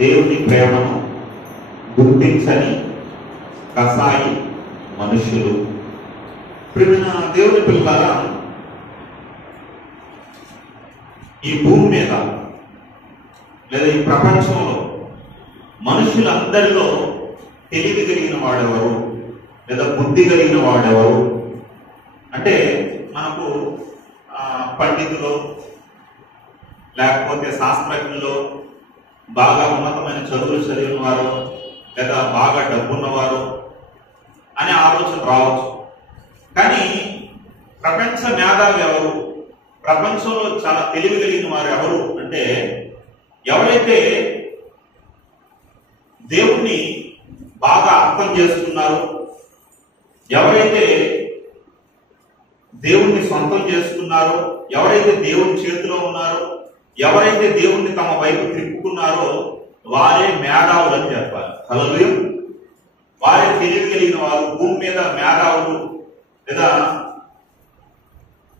దేవుని ప్రేమను గుర్తించని కసాయి మనుషులు. ప్రియమైన దేవుని పిల్లలారా, ఈ భూమి మీద లేదా ఈ ప్రపంచంలో మనుషులందరిలో తెలివి కలిగిన వాడెవరు లేదా బుద్ధి కలిగిన వాడెవరు అంటే మనకు పండితులు లేకపోతే శాస్త్రజ్ఞులు, బాగా ఉన్నతమైన చదువులు చదివిన వారు లేదా బాగా డబ్బున్నవారు అనే ఆలోచన రావచ్చు. కానీ ప్రపంచ మేధావి ఎవరు, ప్రపంచంలో చాలా తెలివి కలిగిన వారు ఎవరు అంటే ఎవరైతే దేవుణ్ణి బాగా అర్థం చేసుకున్నారో, ఎవరైతే దేవుణ్ణి సొంతం చేసుకున్నారో, ఎవరైతే దేవుని చేతిలో ఉన్నారో, ఎవరైతే దేవుణ్ణి తమ వైపు తిప్పుకున్నారో వారే మేధావులు అని చెప్పాలి. హల్లెలూయా. వారే తెలివి కలిగిన వారు, భూమి మీద మేధావులు లేదా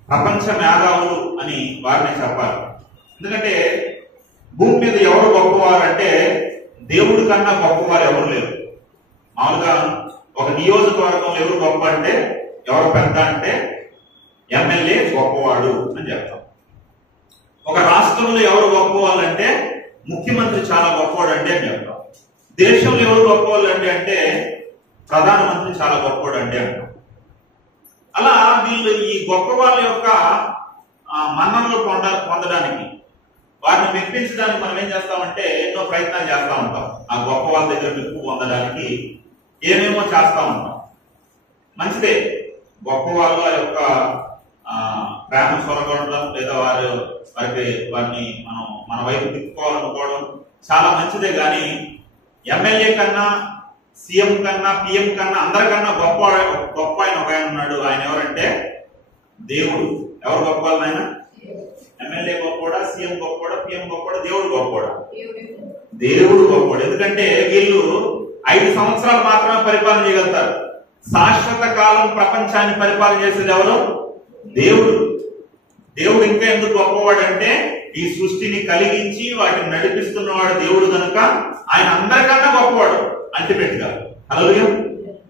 ప్రపంచ మేధావులు అని వారిని చెప్పాలి. ఎందుకంటే భూమి మీద ఎవరు గొప్పవారు అంటే దేవుడి కన్నా గొప్పవారు ఎవరు లేరు. మామూలుగా ఒక నియోజకవర్గంలో ఎవరు గొప్ప అంటే, ఎవరు పెద్ద అంటే ఎమ్మెల్యే గొప్పవాడు అని చెప్తాం. ఒక రాష్ట్రంలో ఎవరు గొప్పవాళ్ళు అంటే ముఖ్యమంత్రి చాలా గొప్పవాడు అంటే అని చెప్తాం. దేశంలో ఎవరు గొప్పవాళ్ళు అంటే ప్రధానమంత్రి చాలా గొప్పవాడు అంటే అంటాం. అలా వీళ్ళు ఈ గొప్ప వాళ్ళ యొక్క మన్ననలు పొందడానికి, వారిని మెప్పించడానికి మనం ఏం చేస్తామంటే ఎన్నో ప్రయత్నాలు చేస్తూ ఉంటాం. ఆ గొప్ప వాళ్ళ దగ్గర మెప్పు పొందడానికి ఏమేమో చేస్తూ ఉంటాం. మంచిదే, గొప్ప వాళ్ళ యొక్క ప్రేమ చొరగొనడం లేదా వారిని మనం మన వైపు తిప్పుకోవాలనుకోవడం చాలా మంచిదే. కానీ ఎమ్మెల్యే కన్నా, సీఎం కన్నా, పిఎం కన్నా, అందరికన్నా గొప్ప ఆయన ఒక ఆయన ఉన్నాడు. ఆయన ఎవరంటే దేవుడు. ఎవరు గొప్ప ఆయన? ఎమ్మెల్యే గొప్పవాడా, సీఎం గొప్పవాడా, పిఎం గొప్పవాడా, దేవుడు గొప్పవాడా? దేవుడు గొప్పవాడు. ఎందుకంటే వీళ్ళు 5 సంవత్సరాలు మాత్రమే పరిపాలన చేయగలుగుతారు. శాశ్వత కాలం ప్రపంచాన్ని పరిపాలన చేసేది ఎవరు? దేవుడు. దేవుడు ఇంకా ఎందుకు గొప్పవాడు అంటే ఈ సృష్టిని కలిగించి వాటిని నడిపిస్తున్నవాడు దేవుడు కనుక ఆయన అందరికన్నా గొప్పవాడు అల్టిమేట్గా. హల్లెలూయా.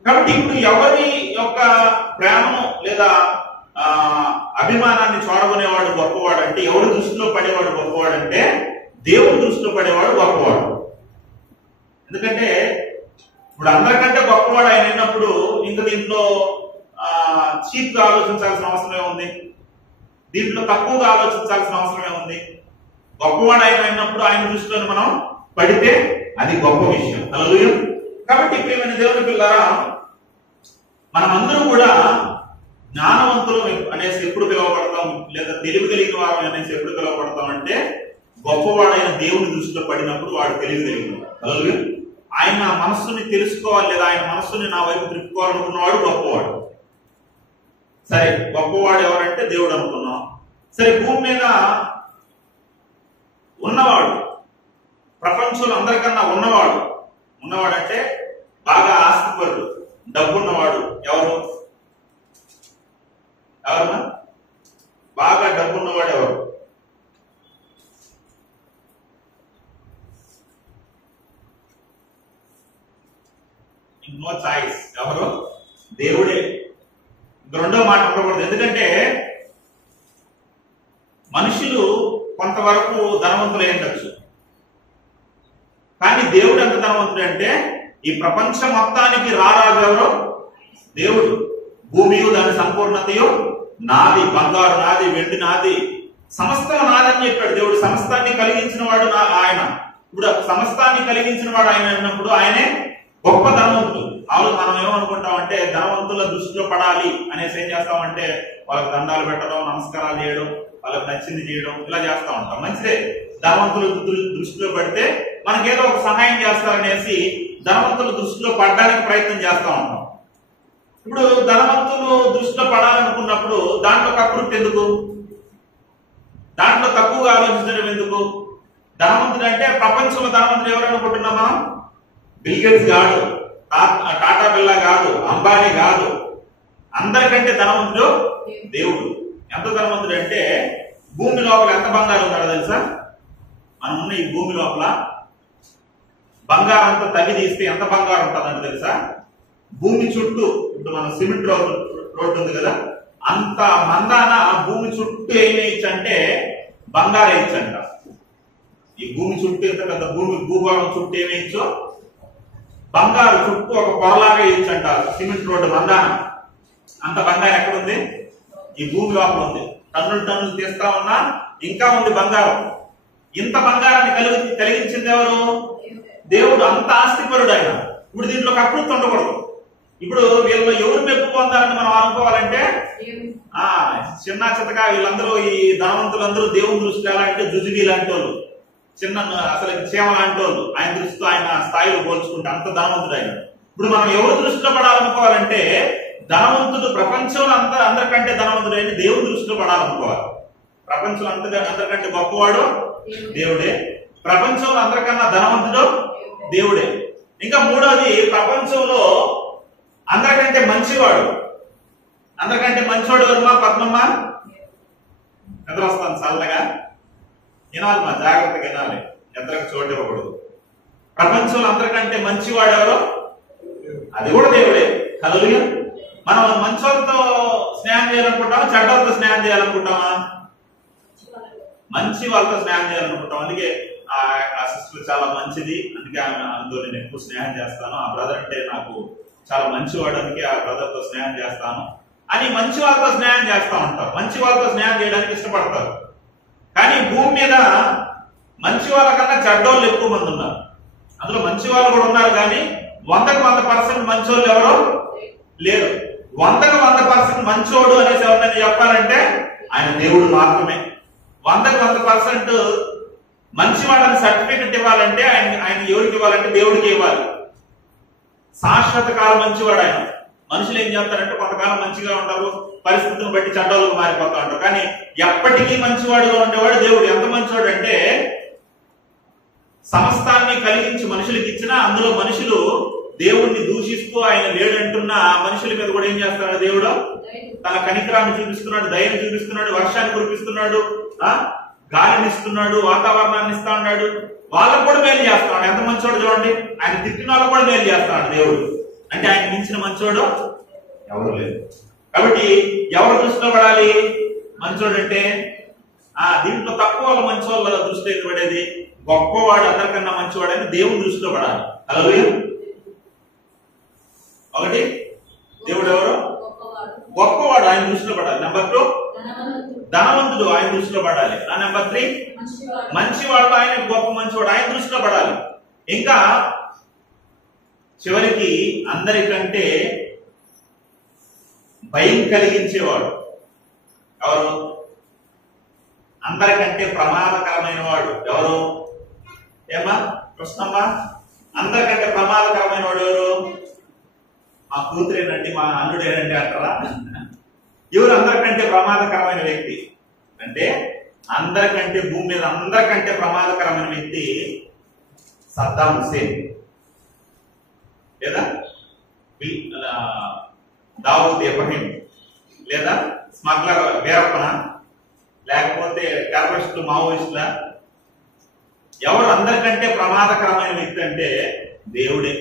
కాబట్టి ఇప్పుడు ఎవరి యొక్క ప్రేమను లేదా అభిమానాన్ని చూడగొనేవాడు గొప్పవాడు అంటే, ఎవరి దృష్టిలో పడేవాడు గొప్పవాడు అంటే దేవుడి దృష్టిలో పడేవాడు గొప్పవాడు. ఎందుకంటే ఇప్పుడు అందరికంటే గొప్పవాడు ఆయన అయినప్పుడు ఇంకా దీంట్లో చీప్ గా ఆలోచించాల్సిన అవసరమే ఉంది, దీంట్లో తక్కువగా ఆలోచించాల్సిన అవసరమే ఉంది. గొప్పవాడు ఆయన అయినప్పుడు ఆయన దృష్టిలో మనం పడితే అది గొప్ప విషయం. హల్లెలూయా. కాబట్టి ప్రియమైన దేవుని పిల్లలారా, మనమందరం కూడా జ్ఞానవంతులు అనేసి ఎప్పుడు పిలువబడతాం లేదా తెలివి కలిగిన వారు అనేసి ఎప్పుడు పిలువబడతాం అంటే గొప్పవాడైన దేవుని దృష్టిలో పడినప్పుడు వాడు తెలివి కలిగిన వాడు. హల్లెలూయా. ఆయన మనస్సుని తెలుసుకోవాలి లేదా ఆయన మనస్సుని నా వైపు తిప్పుకోవాలనుకున్నవాడు గొప్పవాడు. సరే, గొప్పవాడు ఎవరంటే దేవుడు అనుకున్నాం. సరే, భూమి మీద ఉన్నవాడు, ప్రపంచంలో అందరికన్నా ఉన్నవాడంటే బాగా ఆస్తిపరుడు, డబ్బున్నవాడు ఎవరు? ఎవరన్నా బాగా డబ్బున్నవాడు ఎవరు? నో చాయిస్, ఎవరు? దేవుడే. రెండో మాట ఉండకూడదు. ఎందుకంటే మనుషులు కొంతవరకు ధనవంతులు అయి ఉండొచ్చు, కానీ దేవుడు ఎంత ధనవంతుడు అంటే ఈ ప్రపంచం మొత్తానికి రారాజు ఎవరు? దేవుడు. భూమియు దాని సంపూర్ణతయు నాది, బంగారు నాది, వెండి నాది, సమస్తం నాదని చెప్పాడు దేవుడు. సమస్తాన్ని కలిగించిన వాడు ఆయన. ఇప్పుడు సమస్తాన్ని కలిగించిన వాడు ఆయన అన్నప్పుడు ఆయనే గొప్ప ధనవంతుడు. మనం ఏమనుకుంటామంటే ధనవంతుల దృష్టిలో పడాలి అనేసి ఏం చేస్తామంటే వాళ్ళకి దండాలు పెట్టడం, నమస్కారాలు చేయడం, వాళ్ళకి నచ్చింది చేయడం, ఇలా చేస్తా ఉంటాం. మంచిదే, ధనవంతుల దృష్టిలో పడితే మనకేదో ఒక సహాయం చేస్తారనేసి ధనవంతుల దృష్టిలో పడడానికి ప్రయత్నం చేస్తా ఉంటాం. ఇప్పుడు ధనవంతులు దృష్టిలో పడాలనుకున్నప్పుడు దాంట్లో కకృతి ఎందుకు? దాంట్లో తక్కువగా ఆలోచించడం ఎందుకు? ధనవంతుడు అంటే ప్రపంచంలో ధనవంతుడు ఎవరు అనుకుంటున్నాం మనం? బిల్ గేట్స్ కాదు, టాటా బిర్లా కాదు, అంబానీ కాదు. అందరికంటే ధనవంతుడు దేవుడు. ఎంత ధనవంతుడు అంటే భూమి లోపల ఎంత బంగారం ఉన్నాడో తెలుసా? మనం ఉన్న ఈ భూమి లోపల బంగారం అంతా తవ్వి తీస్తే ఎంత బంగారం ఉంటుందని తెలుసా? భూమి చుట్టూ, ఇప్పుడు మన సిమెంట్ రోడ్డు ఉంది కదా, అంత మందాన భూమి చుట్టూ ఏం వేయచ్చు అంటే బంగారం వేయచ్చంట. ఈ భూమి చుట్టూ ఎంత పెద్ద భూగోళం చుట్టూ ఏమేయచ్చు? బంగారు చుట్టూ ఒక పొరలాగా వేయచ్చంట సిమెంట్ రోడ్డు మందానం. అంత బంగారం ఎక్కడుంది? ఈ భూమి లోపల ఉంది. టన్నులు తీస్తా ఉన్నా ఇంకా ఉంది బంగారం. ఇంత బంగారాన్ని కలిగించింది ఎవరు? దేవుడు. అంత ఆస్తిపరుడు ఆయన. ఇప్పుడు దీంట్లో కకృతి ఉండకూడదు. ఇప్పుడు వీళ్ళు ఎవరు మెప్పు పొందాలని మనం అనుకోవాలంటే చిన్న చితగా వీళ్ళందరూ, ఈ ధనవంతులందరూ దేవుని దృష్టిలో ఎలా అంటే జుజుబీ లాంటి వాళ్ళు, చిన్న అసలు చీమ లాంటి వాళ్ళు. ఆయన దృష్టితో ఆయన స్థాయిలో పోల్చుకుంటే అంత ధనవంతుడు ఆయన. ఇప్పుడు మనం ఎవరు దృష్టిలో పడాలనుకోవాలంటే ధనవంతుడు, ప్రపంచంలో అందరికంటే ధనవంతుడు అయిన దేవుని దృష్టిలో పడాలనుకోవాలి. ప్రపంచంలో అందరికంటే గొప్పవాడు దేవుడే. ప్రపంచంలో అందరికన్నా ధనవంతుడు దేవుడే. ఇంకా మూడోది, ప్రపంచంలో అందరికంటే మంచివాడు. అందరికంటే మంచివాడు ఎవరమ్మా? పద్మమ్మ, నిద్ర వస్తాను చల్లగా వినాలమ్మా, జాగ్రత్తగా వినాలి, నిద్రకు చోటు ఇవ్వకూడదు. ప్రపంచంలో అందరికంటే మంచివాడు ఎవరో? అది కూడా దేవుడే. హల్లెలూయా. మనం మంచోళ్ళతో స్నేహం చేయాలనుకుంటామా, చెడ్డలతో స్నేహం చేయాలనుకుంటామా? మంచి వాళ్ళతో స్నేహం చేయాలనుకుంటాం. అందుకే ఆ సిస్టర్ చాలా మంచిది, అందుకే ఆమెతో నేను ఎక్కువ స్నేహం చేస్తాను. ఆ బ్రదర్ అంటే నాకు చాలా మంచివాడు, అందుకే ఆ బ్రదర్ తో స్నేహం చేస్తాను అని మంచి వాళ్ళతో స్నేహం చేస్తా ఉంటారు. మంచి వాళ్ళతో స్నేహం చేయడానికి ఇష్టపడతారు. కానీ భూమి మీద మంచి వాళ్ళ కన్నా చెడ్డోళ్ళు ఎక్కువ మంది ఉన్నారు. అందులో మంచి వాళ్ళు కూడా ఉన్నారు, కానీ 100% మంచోళ్ళు ఎవరో లేరు. 100% మంచోడు అనేసి ఎవరినైనా చెప్పాలంటే ఆయన దేవుడు మాత్రమే. 100% మంచివాడని సర్టిఫికెట్ ఇవ్వాలంటే ఆయన ఎవరికి ఇవ్వాలంటే దేవుడికి ఇవ్వాలి. శాశ్వత కాలం మంచివాడు ఆయన. మనుషులు ఏం చేస్తారంటే కొంతకాలం మంచిగా ఉంటారు, పరిస్థితులను బట్టి చెడ్డలకు మారిపోతా ఉంటారు. కానీ ఎప్పటికీ మంచివాడుగా ఉండేవాడు దేవుడు. ఎంత మంచివాడు అంటే సమస్తాన్ని కలిగించి మనుషులకి ఇచ్చినా అందులో మనుషులు దేవుణ్ణి దూషిస్తూ ఆయన లేడంటున్న మనుషుల మీద కూడా ఏం చేస్తున్నాడు దేవుడు? తన కనికరాన్ని చూపిస్తున్నాడు, దయని చూపిస్తున్నాడు, వర్షాన్ని కురిపిస్తున్నాడు, గాలిని ఇస్తున్నాడు, వాతావరణాన్ని ఇస్తా ఉన్నాడు. వాళ్ళకు కూడా మేలు చేస్తున్నాడు. ఎంత మంచోడు చూడండి. ఆయన తిట్టిన వాళ్ళకు కూడా మేలు చేస్తున్నాడు దేవుడు. అంటే ఆయన మించిన మంచోడు ఎవరు లేదు. కాబట్టి ఎవరు దృష్టిలో పడాలి? మంచోడు అంటే దీంట్లో తక్కువ వాళ్ళ మంచి వాళ్ళ దృష్టిలో ఎందుకు పడేది? గొప్పవాడు అందరికన్నా మంచివాడు అని దేవుని దృష్టిలో పడాలి. హల్లెలూయా. ఒకటి, దేవుడు ఎవరు? గొప్పవాడు, ఆయన దృష్టిలో పడాలి. నెంబర్ 2, ధనవంతుడు, ఆయన దృష్టిలో పడాలి. నెంబర్ 3, మంచివాడు, ఆయన గొప్ప మంచివాడు, ఆయన దృష్టిలో పడాలి. ఇంకా చివరికి అందరికంటే భయం కలిగించేవాడు ఎవరు? అందరికంటే ప్రమాదకరమైన వాడు ఎవరు? ఏమా కృష్ణమ్మ, అందరికంటే ప్రమాదకరమైన వాడు ఎవరు? మా కూతురేనండి, మా అల్లుడేనండి అంటారా? ఎవరు అందరికంటే ప్రమాదకరమైన వ్యక్తి అంటే అందరికంటే భూమి మీద అందరికంటే ప్రమాదకరమైన వ్యక్తి సద్దాం హుసేన్, లేదా దావూద్ ఇబ్రహీం, లేదా స్మగ్లర్ వీరప్పన, లేకపోతే టెర్రరిస్టులు, మావోయిస్టుల. ఎవరు అందరికంటే ప్రమాదకరమైన వ్యక్తి అంటే దేవుడే.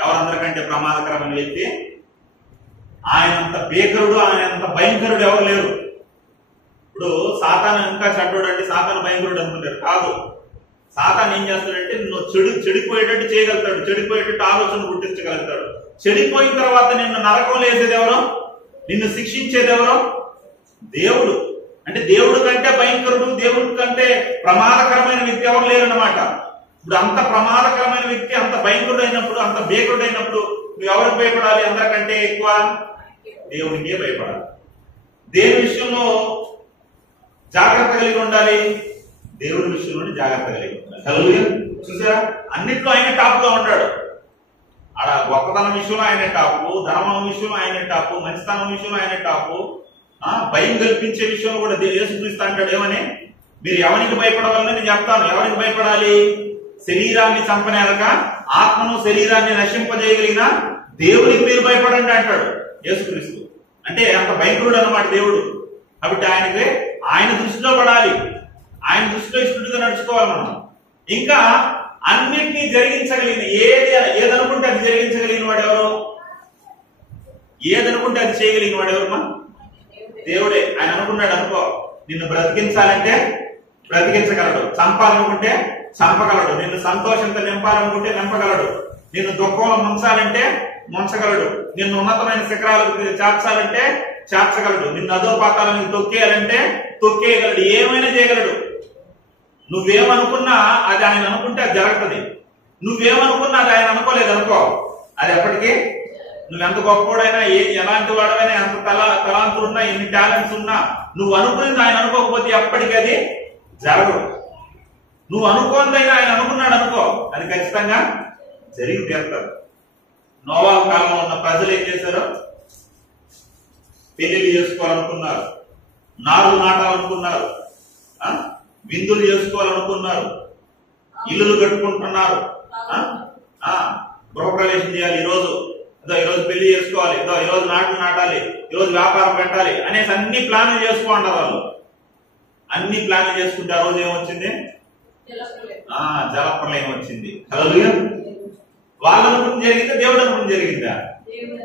ఎవరు అందరికంటే ప్రమాదకరమైన వ్యక్తి? ఆయనంత భీకరుడు, ఆయనంత భయంకరుడు ఎవరు లేరు. ఇప్పుడు సాతాను ఇంకా చెడ్డోడు అంటే సాతాను భయంకరుడు అనుకుంటారు. కాదు, సాతాను ఏం చేస్తాడంటే నువ్వు చెడిపోయేటట్టు చేయగలుగుతాడు, చెడిపోయేటట్టు ఆలోచన పుట్టించగలుగుతాడు. చెడిపోయిన తర్వాత నిన్ను నరకం వేసేది ఎవరో, నిన్ను శిక్షించేది ఎవరో? దేవుడు. అంటే దేవుడు కంటే భయంకరుడు, దేవుడి కంటే ప్రమాదకరమైన వ్యక్తి ఎవరు లేరన్నమాట. ఇప్పుడు అంత ప్రమాదకరమైన వ్యక్తి, అంత భయంకరుడు అయినప్పుడు, అంత భీకరుడు అయినప్పుడు నువ్వు ఎవరికి భయపడాలి? అందరికంటే ఎక్కువ దేవునికే భయపడాలి. దేని విషయంలో జాగ్రత్త కలిగి ఉండాలి? దేవుడి విషయంలో జాగ్రత్త కలిగి ఉండాలి. హల్లెలూయా. చూసారా, అన్నిట్లో ఆయన టాప్ గా ఉంటాడు. ఆడ గొప్పతనం విషయంలో ఆయనే టాపు, ధర్మం విషయంలో ఆయనే టాపు, మంచితనం విషయంలో ఆయనే టాపు, భయం కల్పించే విషయంలో కూడా యేసుక్రీస్తు అంటాడు ఏమని? మీరు ఎవరికి భయపడవాలని నేను చెప్తాను. ఎవరికి భయపడాలి? శరీరాన్ని చంపనేరక ఆత్మను శరీరాన్ని నశింపజేయగలిగిన దేవునికి మీరు భయపడండి అంటాడు యేసుక్రీస్తు. అంటే అంత భయంకరుడు అన్నమాట దేవుడు. కాబట్టి ఆయన దృష్టిలో పడాలి, ఆయన దృష్టిలో ఇష్టడుగా నడుచుకోవాలి మనం. ఇంకా అన్నిటినీ జరిగించగలిగిన ఏదనుకుంటే అది జరిగించగలిగిన వాడు ఎవరు? ఏదనుకుంటే అది చేయగలిగిన వాడు ఎవరు? దేవుడే. ఆయన అనుకున్నాడు అనుకో, నిన్ను బ్రతికించాలంటే బ్రతికించగలడు, చంపాలనుకుంటే చంపగలడు, నిన్ను సంతోషంతో నింపాలనుకుంటే నింపగలడు, నిన్ను దుఃఖంలో ముంచాలంటే ముంచగలడు, నిన్ను ఉన్నతమైన శిఖరాలకు చేర్చాలంటే చేర్చగలడు, నిన్ను అధోపాతాలను తొక్కేయాలంటే తొక్కేయగలడు, ఏమైనా చేయగలడు. నువ్వేమనుకున్నా అది ఆయన అనుకుంటే అది జరుగుతుంది. నువ్వేమనుకున్నా అది ఆయన అనుకోలేదు అనుకో, అది ఎప్పటికీ నువ్వెంత గొప్పవాడైనా ఎలాంటి వాడైనా ఎంత తలాంతులు ఉన్నా ఎన్ని టాలెంట్స్ ఉన్నా నువ్వు అనుకునేది ఆయన అనుకోకపోతే ఎప్పటికీ అది జరగదు. నువ్వు అనుకోనిదైనా ఆయన అనుకున్నాడు అనుకో, అది ఖచ్చితంగా జరిగి తీరుతారు. నోవా కాలంలో ఉన్న ప్రజలు ఏం చేశారు? పెళ్లిళ్ళు చేసుకోవాలనుకున్నారు, నారులు నాటాలనుకున్నారు, విందులు చేసుకోవాలనుకున్నారు, ఇల్లులు కట్టుకుంటున్నారు, గృహప్రవేశం చేయాలి, ఈరోజు పెళ్లి చేసుకోవాలి, ఈరోజు నాట్లు నాటాలి, ఈరోజు వ్యాపారం పెట్టాలి అనేసి అన్ని ప్లాన్లు చేసుకోండి. వాళ్ళు అన్ని ప్లాన్లు చేసుకుంటే ఆ రోజు ఏమొచ్చింది? జలప్రలయం వచ్చింది. హల్లెలూయా. వాళ్ళ అనుకుని జరిగిందా? దేవుడు అనుకుని జరిగిందా?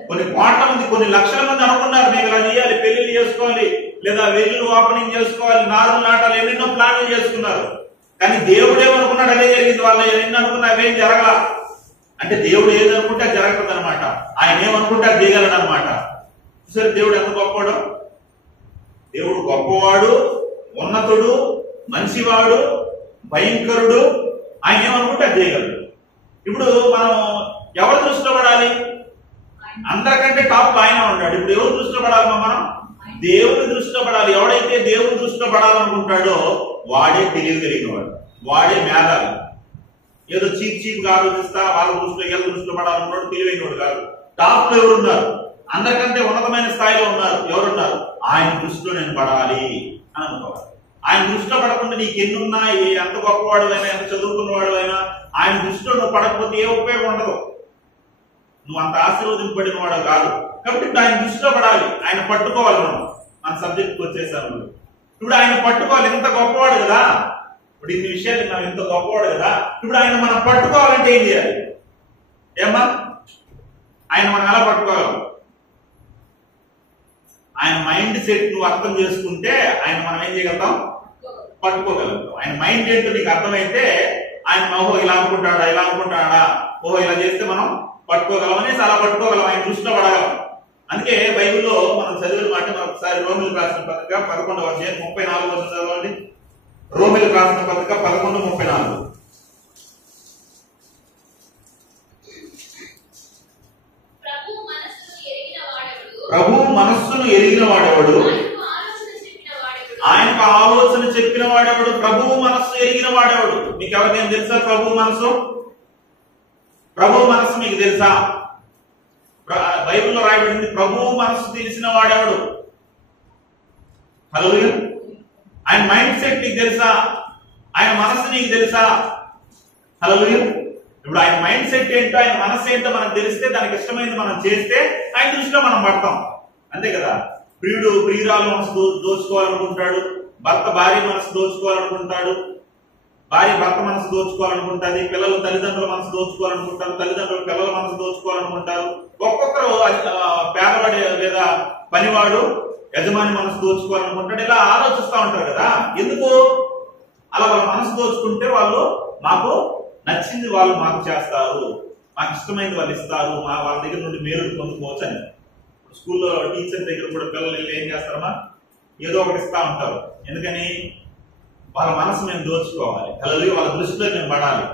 కొన్ని కోట్ల మంది, కొన్ని లక్షల మంది అనుకున్నారు మేము ఇలా చేయాలి, పెళ్లిళ్ళు చేసుకోవాలి, లేదా వెల్లు ఓపెనింగ్ చేసుకోవాలి, నారులు నాటాలి, ఎన్నెన్నో ప్లాన్లు చేసుకున్నారు. కానీ దేవుడు ఏమనుకున్నాడు అదే జరిగింది. వాళ్ళు ఎన్ని అనుకున్నా అవేం జరగల. అంటే దేవుడు ఏదనుకుంటే అది జరగదు అనమాట. ఆయన ఏమనుకుంటే అది చేయగలడు అనమాట. సరే, దేవుడు ఎంత గొప్పవాడు! దేవుడు గొప్పవాడు, ఉన్నతుడు, మంచివాడు, భయంకరుడు. ఆయన ఏమనుకుంటే అది చేయగలడు. ఇప్పుడు మనం ఎవరు దృష్టిలో పడాలి? అందరికంటే టాప్ ఆయన ఉన్నాడు. ఇప్పుడు ఎవరు దృష్టిలో పడాలి? మనం దేవుని దృష్టిలో పడాలి. ఎవడైతే దేవుని దృష్టిలో పడాలనుకుంటాడో వాడే తెలియగలిగినవాడు, వాడే మేధావి. ఏదో చీప్ గా ఆలోచిస్తా వాళ్ళ దృష్టిలో వీళ్ళ దృష్టిలో పడాలన్నాడు తెలివైనవాడు కాదు. టాప్ లో ఎవరున్నారు? అందరికంటే ఉన్నతమైన స్థాయిలో ఉన్నారు. ఎవరున్నారు? ఆయన దృష్టిలో నేను పడాలి అని అనుకోవాలి. ఆయన దృష్టిలో పడకుండా నీకు ఎన్నున్నా, ఎంత గొప్పవాడు అయినా, ఎంత చదువుకున్నవాడు అయినా, ఆయన దృష్టిలో నువ్వు పడకపోతే ఏ ఉపయోగం ఉండదు. నువ్వు అంత ఆశీర్వదింపబడిన వాడు కాదు. కాబట్టి ఇప్పుడు ఆయన దృష్టిలో పడాలి, ఆయన పట్టుకోవాలి. మన సబ్జెక్ట్కి వచ్చేసాను. ఇప్పుడు ఆయన పట్టుకోవాలి. ఇంత గొప్పవాడు కదా, ఇప్పుడు ఇన్ని విషయాలు మనం ఇంత గొప్పవాడు కదా, ఇప్పుడు ఆయన మనం పట్టుకోవాలంటే ఏం చేయాలి? ఏమ్మా, ఆయన మనం ఎలా పట్టుకోగలం? ఆయన మైండ్ సెట్ నువ్వు అర్థం చేసుకుంటే ఆయన మనం ఏం చేయగలుగుతాం? పట్టుకోగలుగుతాం. ఆయన మైండ్ ఏంటో నీకు అర్థమైతే ఆయన ఓహో ఇలా అనుకుంటాడా, ఇలా అనుకుంటాడా, ఓహో ఇలా చేస్తే మనం పట్టుకోగలం అనేసి అలా పట్టుకోగలం, ఆయన దృష్టిలో పడగలం. అందుకే బైబిల్లో మనం చదివిన మాట ఒకసారి రోమిలకు రాసిన పత్రిక 11వ అధ్యాయం 34 చదవండి. రోమిలకు రాసిన పత్రిక 11:34. ప్రభు మనస్సును ఎరిగిన వాడెవడు? ఆయనకు ఆలోచన చెప్పిన వాడెవడు? ప్రభువు మనస్సు ఎరిగిన వాడెవడు? మీకు ఎవరికైనా తెలుసా ప్రభు మనసు? ప్రభు మనస్సు మీకు తెలుసా? బైబిల్లో రాయబడింది ప్రభువు మనస్సు తెలిసిన వాడెవడు? హల్లెలూయా. ఆయన మైండ్ సెట్ నీకు తెలుసా? ఆయన మనస్సు నీకు తెలుసా? హల్లెలూయా. ఇప్పుడు ఆయన మైండ్ సెట్ ఏంటో, ఆయన మనస్సు ఏంటో మనకు తెలిస్తే, దానికి ఇష్టమైనది మనం చేస్తే ఆయన దృష్టిలో మనం పడతాం. అంతే కదా. ప్రియుడు ప్రియురాలు మనసు దోచుకోవాలనుకుంటాడు, భర్త భార్య మనసు దోచుకోవాలనుకుంటాడు, భార్య భర్త మనసు దోచుకోవాలనుకుంటుంది, పిల్లలు తల్లిదండ్రుల మనసు దోచుకోవాలనుకుంటారు, తల్లిదండ్రులు పిల్లల మనసు దోచుకోవాలనుకుంటారు. ఒక్కొక్కరు పేదవాడు లేదా పనివాడు యజమాని మనసు దోచుకోవాలనుకుంటాడు. ఇలా ఆలోచిస్తూ ఉంటారు కదా. ఎందుకు అలా వాళ్ళ మనసు దోచుకుంటే వాళ్ళు మాకు నచ్చింది వాళ్ళు మాకు చేస్తారు, మాకు ఇష్టమైనది వాళ్ళు ఇస్తారు, వాళ్ళ దగ్గర నుండి మేలు పొందుకోవచ్చు అని. స్కూల్లో టీచర్ దగ్గర కూడా పిల్లలు ఏం చేస్తారమ్మా, ఏదో ఒకటి ఇస్తా ఉంటారు. ఎందుకని? వాళ్ళ మనసు మేము దోచుకోవాలి, పిల్లలు వాళ్ళ దృష్టిలో మేము పడాలి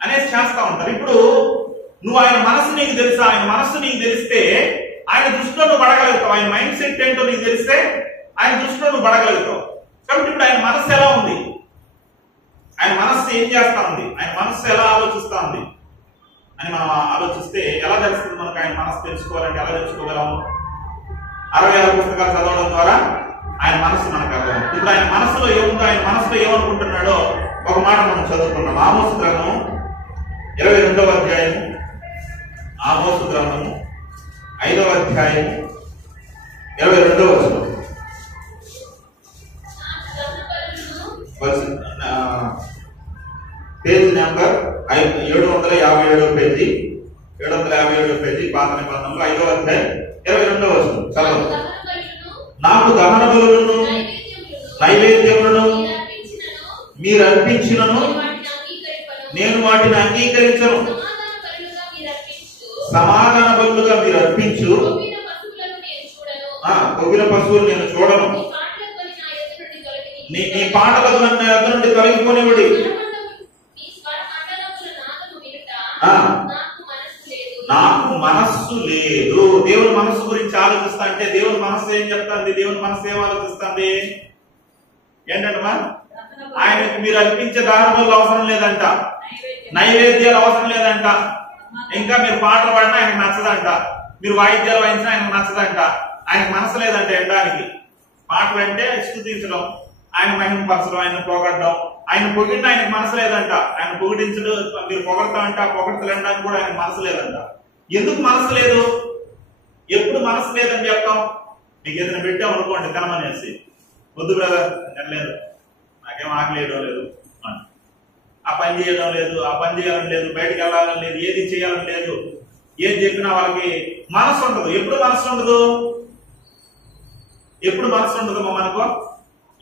అనేది చేస్తా ఉంటారు. ఇప్పుడు నువ్వు ఆయన మనసు నీకు తెలుసా? ఆయన మనసు నీకు తెలిస్తే ఆయన దృష్టిలో నువ్వు పడగలుగుతావు. ఆయన మైండ్ సెట్ ఏంటో నీకు తెలిస్తే ఆయన దృష్టిలో నువ్వు పడగలుగుతావు. కాబట్టి ఇప్పుడు ఆయన మనసు ఎలా ఉంది? ఆయన మనస్సు ఏం చేస్తా ఉంది? ఆయన మనస్సు ఎలా ఆలోచిస్తా ఉంది అని మనం ఆలోచిస్తే ఎలా తెలుస్తుంది మనకు? ఆయన మనస్సు తెలుసుకోవాలంటే ఎలా తెలుసుకోగలము? 66 పుస్తకాలు చదవడం ద్వారా ఆయన మనస్సు మనకు అర్థం. ఇప్పుడు ఆయన మనసులో ఏముందో, ఆయన మనసులో ఏమనుకుంటున్నాడో ఒక మాట మనం చదువుకున్నాం. ఆమోసు గ్రంథము 22వ అధ్యాయము, ఆమోసు గ్రంథము 5వ అధ్యాయం 22వ వచనం. పేజ్ నెంబర్ 757 పేజీ 757 పేజీ పాత నిబంధనలో 5వ అధ్యాయం 22వ వచనం చదవండి. నాకు దహన బలులను నైవేద్యములను మీరు అర్పించినను నేను వాటిని అంగీకరించను. సమాధాన బలులుగా మీరు అర్పించు కొవ్విన పశువులు నేను చూడను. నీ పాటలకు నన్ను ఎద్దు నుండి తొలగిపోనివ్వడి. నాకు మనస్సు లేదు. దేవుని మనస్సు గురించి ఆలోచిస్తా అంటే దేవుని మనస్సు ఏం చెప్తాంది? దేవుని మనస్సు ఏం ఆలోచిస్తుంది? ఏంటంటమా? ఆయనకు మీరు అర్పించే దారులు అవసరం లేదంట, నైవేద్యాలు అవసరం లేదంట, ఇంకా మీరు పాటలు పాడినా ఆయనకు నచ్చదంట, మీరు వాయిద్యాలు వాయించినా ఆయనకు నచ్చదంట. ఆయనకు మనసు లేదంట వినడానికి. పాటలు అంటే స్తుతించడం, ఆయన మహిమపరచడం, ఆయన పొగడడం, ఆయన పొగిడిన ఆయనకు మనసు లేదంట. ఆయన పొగిడించడం మీరు పొగడతామంట, పొగడతలనడానికి కూడా ఆయనకు మనసు లేదంట. ఎందుకు మనసు లేదు? ఎప్పుడు మనసు లేదని చెప్తాం? మీకు ఏదైనా పెట్టాం అనుకోండి తినమనేసి, వద్దు బ్రదర్ లేదు, నాకేం ఆకలేయడం లేదు, ఆ పని చేయడం లేదు, ఆ పని చేయాలని లేదు, బయటకు వెళ్ళాలని లేదు, ఏది చేయాలని లేదు, ఏది చెప్పినా వాళ్ళకి మనసు ఉండదు. ఎప్పుడు మనసు ఉండదు? ఎప్పుడు మనసు ఉండదు మనకు?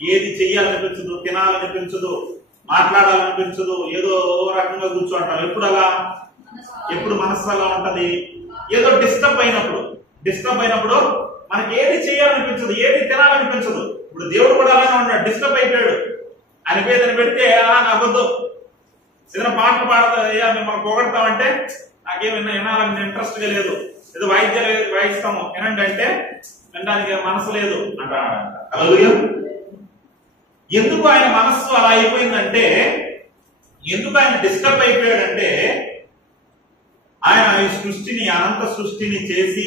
ఏది చెయ్యాలనిపించదు, తినాలనిపించదు, మాట్లాడాలనిపించదు, ఏదో రకంగా కూర్చోంటాం. ఎప్పుడు అలా? ఎప్పుడు మనసు అలా ఉంటది? ఏదో డిస్టర్బ్ అయినప్పుడు మనకి ఏది చేయాలనిపించదు, ఏది తినాలనిపించదు. ఇప్పుడు దేవుడు కూడా అలానే ఉన్నాడు, డిస్టర్బ్ అయిపోయాడు. ఆయన పేదని పెడితే నాకొద్దు, ఏదైనా పాటలు పాడతా మిమ్మల్ని పొగడతామంటే నాకేమి వినాలని ఇంట్రెస్ట్ గా లేదు, ఏదో వాయిద్యాలు వాయిస్తాము వినండి అంటే వినడానికి మనసు లేదు అంటాడు. ఎందుకు ఆయన మనస్సు అలా అయిపోయిందంటే, ఎందుకు ఆయన డిస్టర్బ్ అయిపోయాడంటే, ఆయన ఈ సృష్టిని, అనంత సృష్టిని చేసి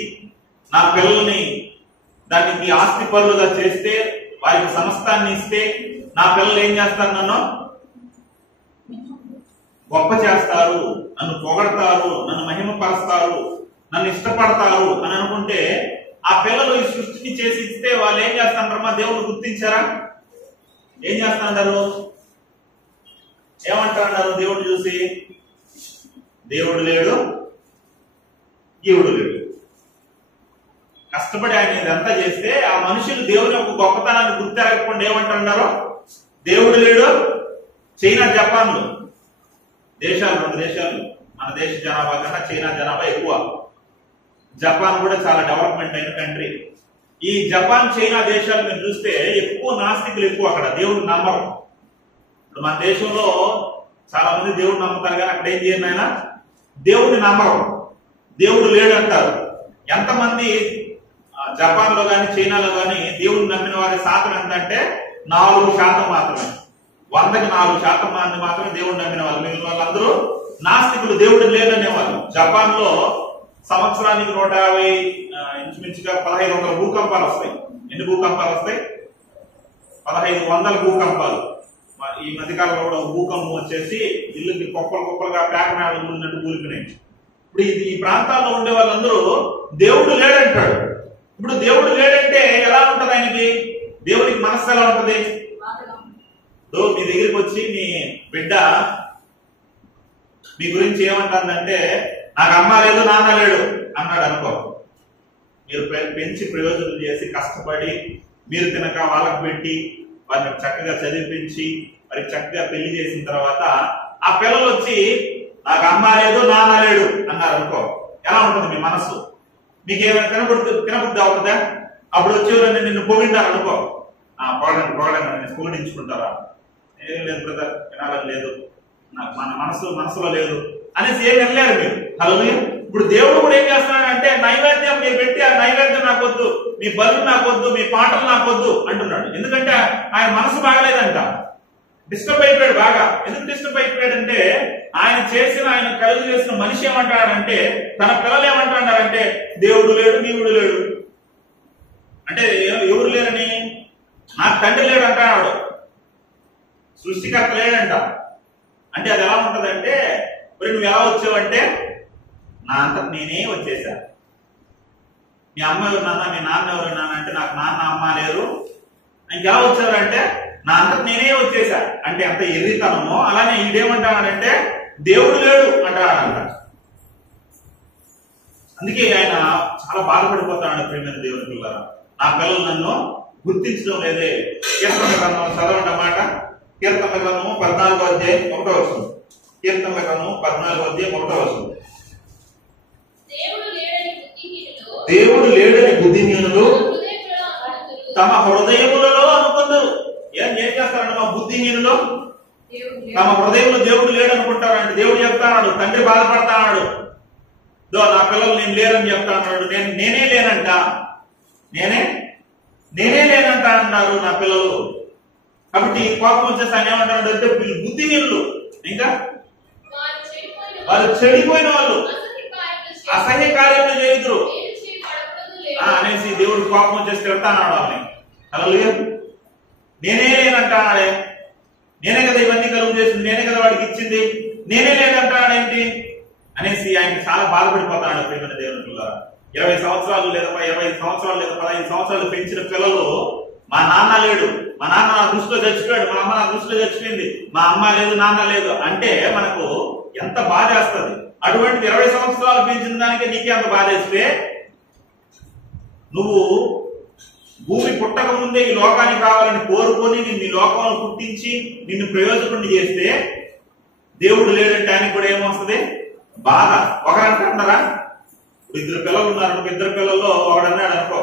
నా పిల్లల్ని దానికి ఆస్తి పరులుగా చేస్తే, వారికి సమస్తాన్ని ఇస్తే, నా పిల్లలు ఏం చేస్తారు? నన్ను గొప్ప చేస్తారు, నన్ను పొగడతారు, నన్ను మహిమపరుస్తారు, నన్ను ఇష్టపడతారు అని అనుకుంటే, ఆ పిల్లలు ఈ సృష్టిని చేసి ఇస్తే వాళ్ళు ఏం చేస్తారమ్మా? దేవుడు గుర్తించారా? ఏం చేస్తాంటారు? ఏమంటారు దేవుడు చూసి? దేవుడు లేడు, దేవుడు లేడు. కష్టపడి ఆయన ఇదంతా చేస్తే ఆ మనుషులు దేవుని యొక్క గొప్పతనాన్ని గుర్తిరగకుండా ఏమంటున్నారో? దేవుడు లేడు. చైనా, జపాన్లు దేశాలు, 2 దేశాలు, మన దేశ జనాభా కన్నా చైనా జనాభా ఎక్కువ. జపాన్ కూడా చాలా డెవలప్మెంట్ అయిన కంట్రీ. ఈ జపాన్, చైనా దేశాలు మీరు చూస్తే ఎక్కువ నాస్తికులు ఎక్కువ. అక్కడ దేవుడు నమ్మరు. ఇప్పుడు మన దేశంలో చాలా మంది దేవుడు నమ్ముతారు, కానీ అక్కడ ఏం చేయను ఆయన? దేవుడిని నమ్మరు, దేవుడు లేడు అంటారు. ఎంతమంది జపాన్ లో కానీ చైనాలో కానీ దేవుడిని నమ్మిన వారి శాతం ఎంతంటే 4% మాత్రమే. 100కి 4% మంది మాత్రమే దేవుడిని నమ్మిన వాళ్ళు. మిగిలిన వాళ్ళందరూ నాస్తికులు, దేవుడు లేదనేవాళ్ళు. జపాన్ లో సంవత్సరానికి 150 ఇంచుమించుగా 1500 భూకంపాలు వస్తాయి. ఎన్ని భూకంపాలు వస్తాయి? 1500 భూకంపాలు. ఈ మధ్యకాలంలో కూడా భూకంపం వచ్చేసి ఇల్లుకి కుప్పలుగా పేకమేళ ఉన్నట్టు కూలిపోయినాయి. ఇప్పుడు ఈ ప్రాంతాల్లో ఉండే వాళ్ళందరూ దేవుడు లేడంటాడు. ఇప్పుడు దేవుడు లేడంటే ఎలా ఉంటది ఆయనకి? దేవుడికి మనస్సు ఎలా ఉంటది? మీ దగ్గరికి వచ్చి మీ బిడ్డ మీ గురించి ఏమంటుందంటే, నాకు అమ్మ లేదు, నాన్న లేడు అన్నాడు అనుకో. మీరు పెంచి ప్రయోజనం చేసి కష్టపడి మీరు తినక వాళ్ళకు పెట్టి వారిని చక్కగా చదివించి వారికి చక్కగా పెళ్లి చేసిన తర్వాత ఆ పిల్లలు వచ్చి నాకు అమ్మ లేదు, నాన్న లేడు అన్నారు అనుకో, ఎలా ఉంటుంది మీ మనస్సు? మీకేమైనా తినబుద్ధి అవుతుందా? అప్పుడు వచ్చేవారని నిన్ను పొగిడారు అనుకో, పొగడండి పొగిడించుకుంటారా? ఏం లేదు బ్రదర్, వినాలని లేదు, నాకు మన మనసులో లేదు అనేసి ఏం వెళ్ళారు మీరు. హల్లెలూయా. ఇప్పుడు దేవుడు కూడా ఏం చేస్తున్నాడంటే, నైవేద్యం మీరు పెట్టి ఆ నైవేద్యం నాకొద్దు, మీ బలు నాకొద్దు, మీ పాటలు నాకొద్దు అంటున్నాడు. ఎందుకంటే ఆయన మనసు బాగలేదంట, డిస్టర్బ్ అయిపోయాడు బాగా. ఎందుకు డిస్టర్బ్ అయిపోయాడంటే, ఆయన కలుగు చేసిన మనిషి ఏమంటాడంటే, తన పిల్లలు ఏమంటాడంటే, దేవుడు లేడు, నీవుడు లేడు. అంటే ఎవరు లేరని? నాకు తండ్రి లేడు అంటాడు, సృష్టికర్త లేడంట. అంటే అది ఎలా ఉంటదంటే, మరి నువ్వు ఎలా వచ్చావంటే, నా అంతకు నేనే వచ్చేసా. మీ అమ్మ ఎవరు నాన్న, మీ నాన్న ఎవరు నాన్న అంటే, నాకు నాన్న అమ్మ లేరు. ఇంకెలా వచ్చారంటే, నా అంతకు నేనే వచ్చేసా. అంటే ఎంత ఎర్రితనమో అలానే ఈడేమంటాడంటే, దేవుడు లేడు అంటాడంట. అందుకే ఆయన చాలా బాధపడిపోతాడు. ప్రేమైన దేవుని పిల్లరా, నా పిల్లలు నన్ను గుర్తించడం లేదే. కీర్తన గ్రంథం చదవండి అన్నమాట. కీర్తన గ్రంథము 14వ అధ్యాయం 1వ వచనం. కీర్తన గ్రంథం 14వ అధ్యాయం 1వ వచనం. దేవుడు లేడని బుద్ధిహీనులు తమ హృదయములలో అనుకుందరు. ఏం చేస్తారంటే మా బుద్ధిహీనులు తమ హృదయంలో దేవుడు లేడు అనుకుంటారంటే, దేవుడు చెప్తాడు, తండ్రి బాధపడతాడు, నా పిల్లలు నేను లేరని చెప్తాడు, నేనే లేనంట, నేనే లేనంట అన్నారు నా పిల్లలు. కాబట్టి కోపం వచ్చేసి ఆయన ఏమంటాడు అంటే బుద్ధిహీనులు, ఇంకా వాళ్ళు చెడిపోయిన వాళ్ళు, అసహ్య కార్యాలు చేయుదురు అనేసి దేవుడు కోపం వచ్చేసి తిడతాడు వాళ్ళని. అలా నేనే లేనంటాడే, నేనే కదా ఇవన్నీ కలుగు చేసింది, నేనే కదా వాడికి ఇచ్చింది, నేనే లేదంటాడేంటి అనేసి ఆయన చాలా బాధపడిపోతాడు. ప్రేమైన దేవుని పిల్లలు, 20 సంవత్సరాలు లేదా 25 సంవత్సరాలు లేదా 15 సంవత్సరాలు పెంచిన పిల్లలు, మా నాన్న లేడు, మా నాన్న నా దృష్టిలో చచ్చిపోయాడు, మా అమ్మ నా దృష్టిలో చచ్చిపోయింది, మా అమ్మ లేదు నాన్న లేదు అంటే మనకు ఎంత బాధ వేస్తుంది. అటువంటి 20 సంవత్సరాలు పెంచిన దానికి నీకే అంత బాధ వేస్తే, నువ్వు భూమి పుట్టక ముందే ఈ లోకానికి కావాలని కోరుకొని నిన్ను ఈ లోకంలో పుట్టించి నిన్ను ప్రయోజకుడిని చేస్తే దేవుడు లేడంటే ఆయనకి కూడా ఏమొస్తుంది? బాధ. ఒకరంటారా, ఇప్పుడు 2 పిల్లలు ఉన్నారు, 2 పిల్లల్లో ఒకడన్నాడు అనుకో,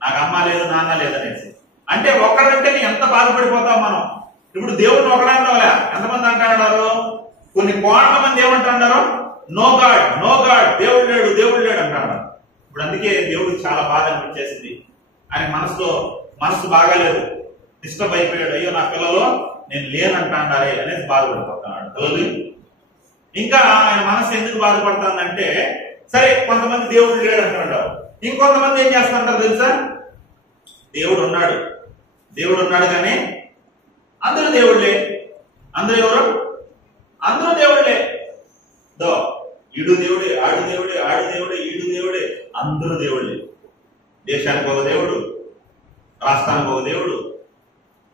నాకు అమ్మ లేదు నాన్న లేదనేసి, అంటే ఒకడంటే ఎంత బాధపడిపోతాం మనం. ఇప్పుడు దేవుడిని ఒకడంటావులే, ఎంతమంది అంటాడారు? కొన్ని కోట్ల మంది ఏమంటున్నారు? నో గాడ్, నో గాడ్, దేవుడు లేడు, దేవుడు లేడు అంటాడు. ఇప్పుడు అందుకే దేవుడికి చాలా బాధ అనిపించేసింది. ఆయన మనసు బాగాలేదు, డిస్టర్బ్ అయిపోయాడు. అయ్యో నా పిల్లలు నేను లేనంటాడారే అనేసి బాధపడిపోతున్నాడు. ఇంకా ఆయన మనసు ఎందుకు బాధపడుతుందంటే, సరే కొంతమంది దేవుడు లేడు అంటాడు, ఇంకొంతమంది ఏం చేస్తుంటారు తెలుసా? దేవుడు ఉన్నాడు కానీ అందరూ దేవుళ్ళే. అందరూ ఎవరు? అందరూ దేవుళ్ళే. ఈడు దేవుడే, ఆడు దేవుడే, ఆడు దేవుడే, ఈడు దేవుడే, అందరూ దేవుళ్ళే. దేశానికి ఒక దేవుడు, రాష్ట్రానికి ఒక దేవుడు,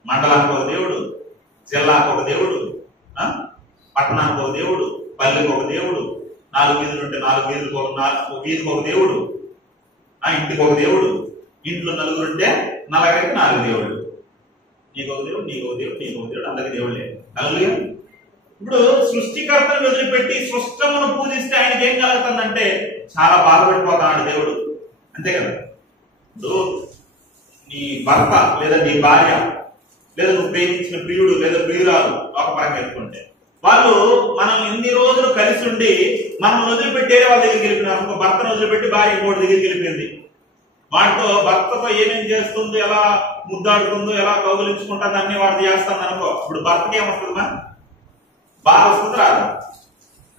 మండలానికి ఒక దేవుడు, జిల్లాకు ఒక దేవుడు, పట్టణానికి ఒక దేవుడు, పల్లెకి ఒక దేవుడు, 4 వీధులు ఉంటే 4 వీధులకు వీధికి ఒక దేవుడు, ఇంటికి ఒక దేవుడు, ఇంట్లో 4 ఉంటే 4 దేవుడు. నీకు ఒక దేవుడు, నీకు ఒక దేవుడు, నీకు ఒక దేవుడు, అందరికి దేవుళ్ళే. హల్లెలూయా. ఇప్పుడు సృష్టికర్తను వదిలిపెట్టి సృష్టమును పూజిస్తే ఆయనకి ఏం కలుగుతుందంటే చాలా బాధపడిపోతాడు దేవుడు. అంతే కదా. ఇప్పుడు నీ భర్త లేదా నీ భార్య లేదా నువ్వు ప్రేమించిన ప్రియుడు లేదా ప్రియురాలు ఒక పరంగా ఎత్తుకుంటే, వాళ్ళు మనం ఇన్ని రోజులు కలిసి ఉండి మనం వదిలిపెట్టే వాళ్ళ దగ్గరికి వెళ్ళిపోయినారు. భర్తను వదిలిపెట్టి భార్య ఇంకోటి దగ్గరికి వెళ్ళిపోయింది. వాటితో భర్తతో ఏమేం చేస్తుందో, ఎలా ముద్దాడుతుందో, ఎలా కౌగులించుకుంటుందో అన్ని వాడు చేస్తాను అనుకో. ఇప్పుడు భర్తకి ఏమొస్తుందా? బాధ వస్తుంది, రాదు?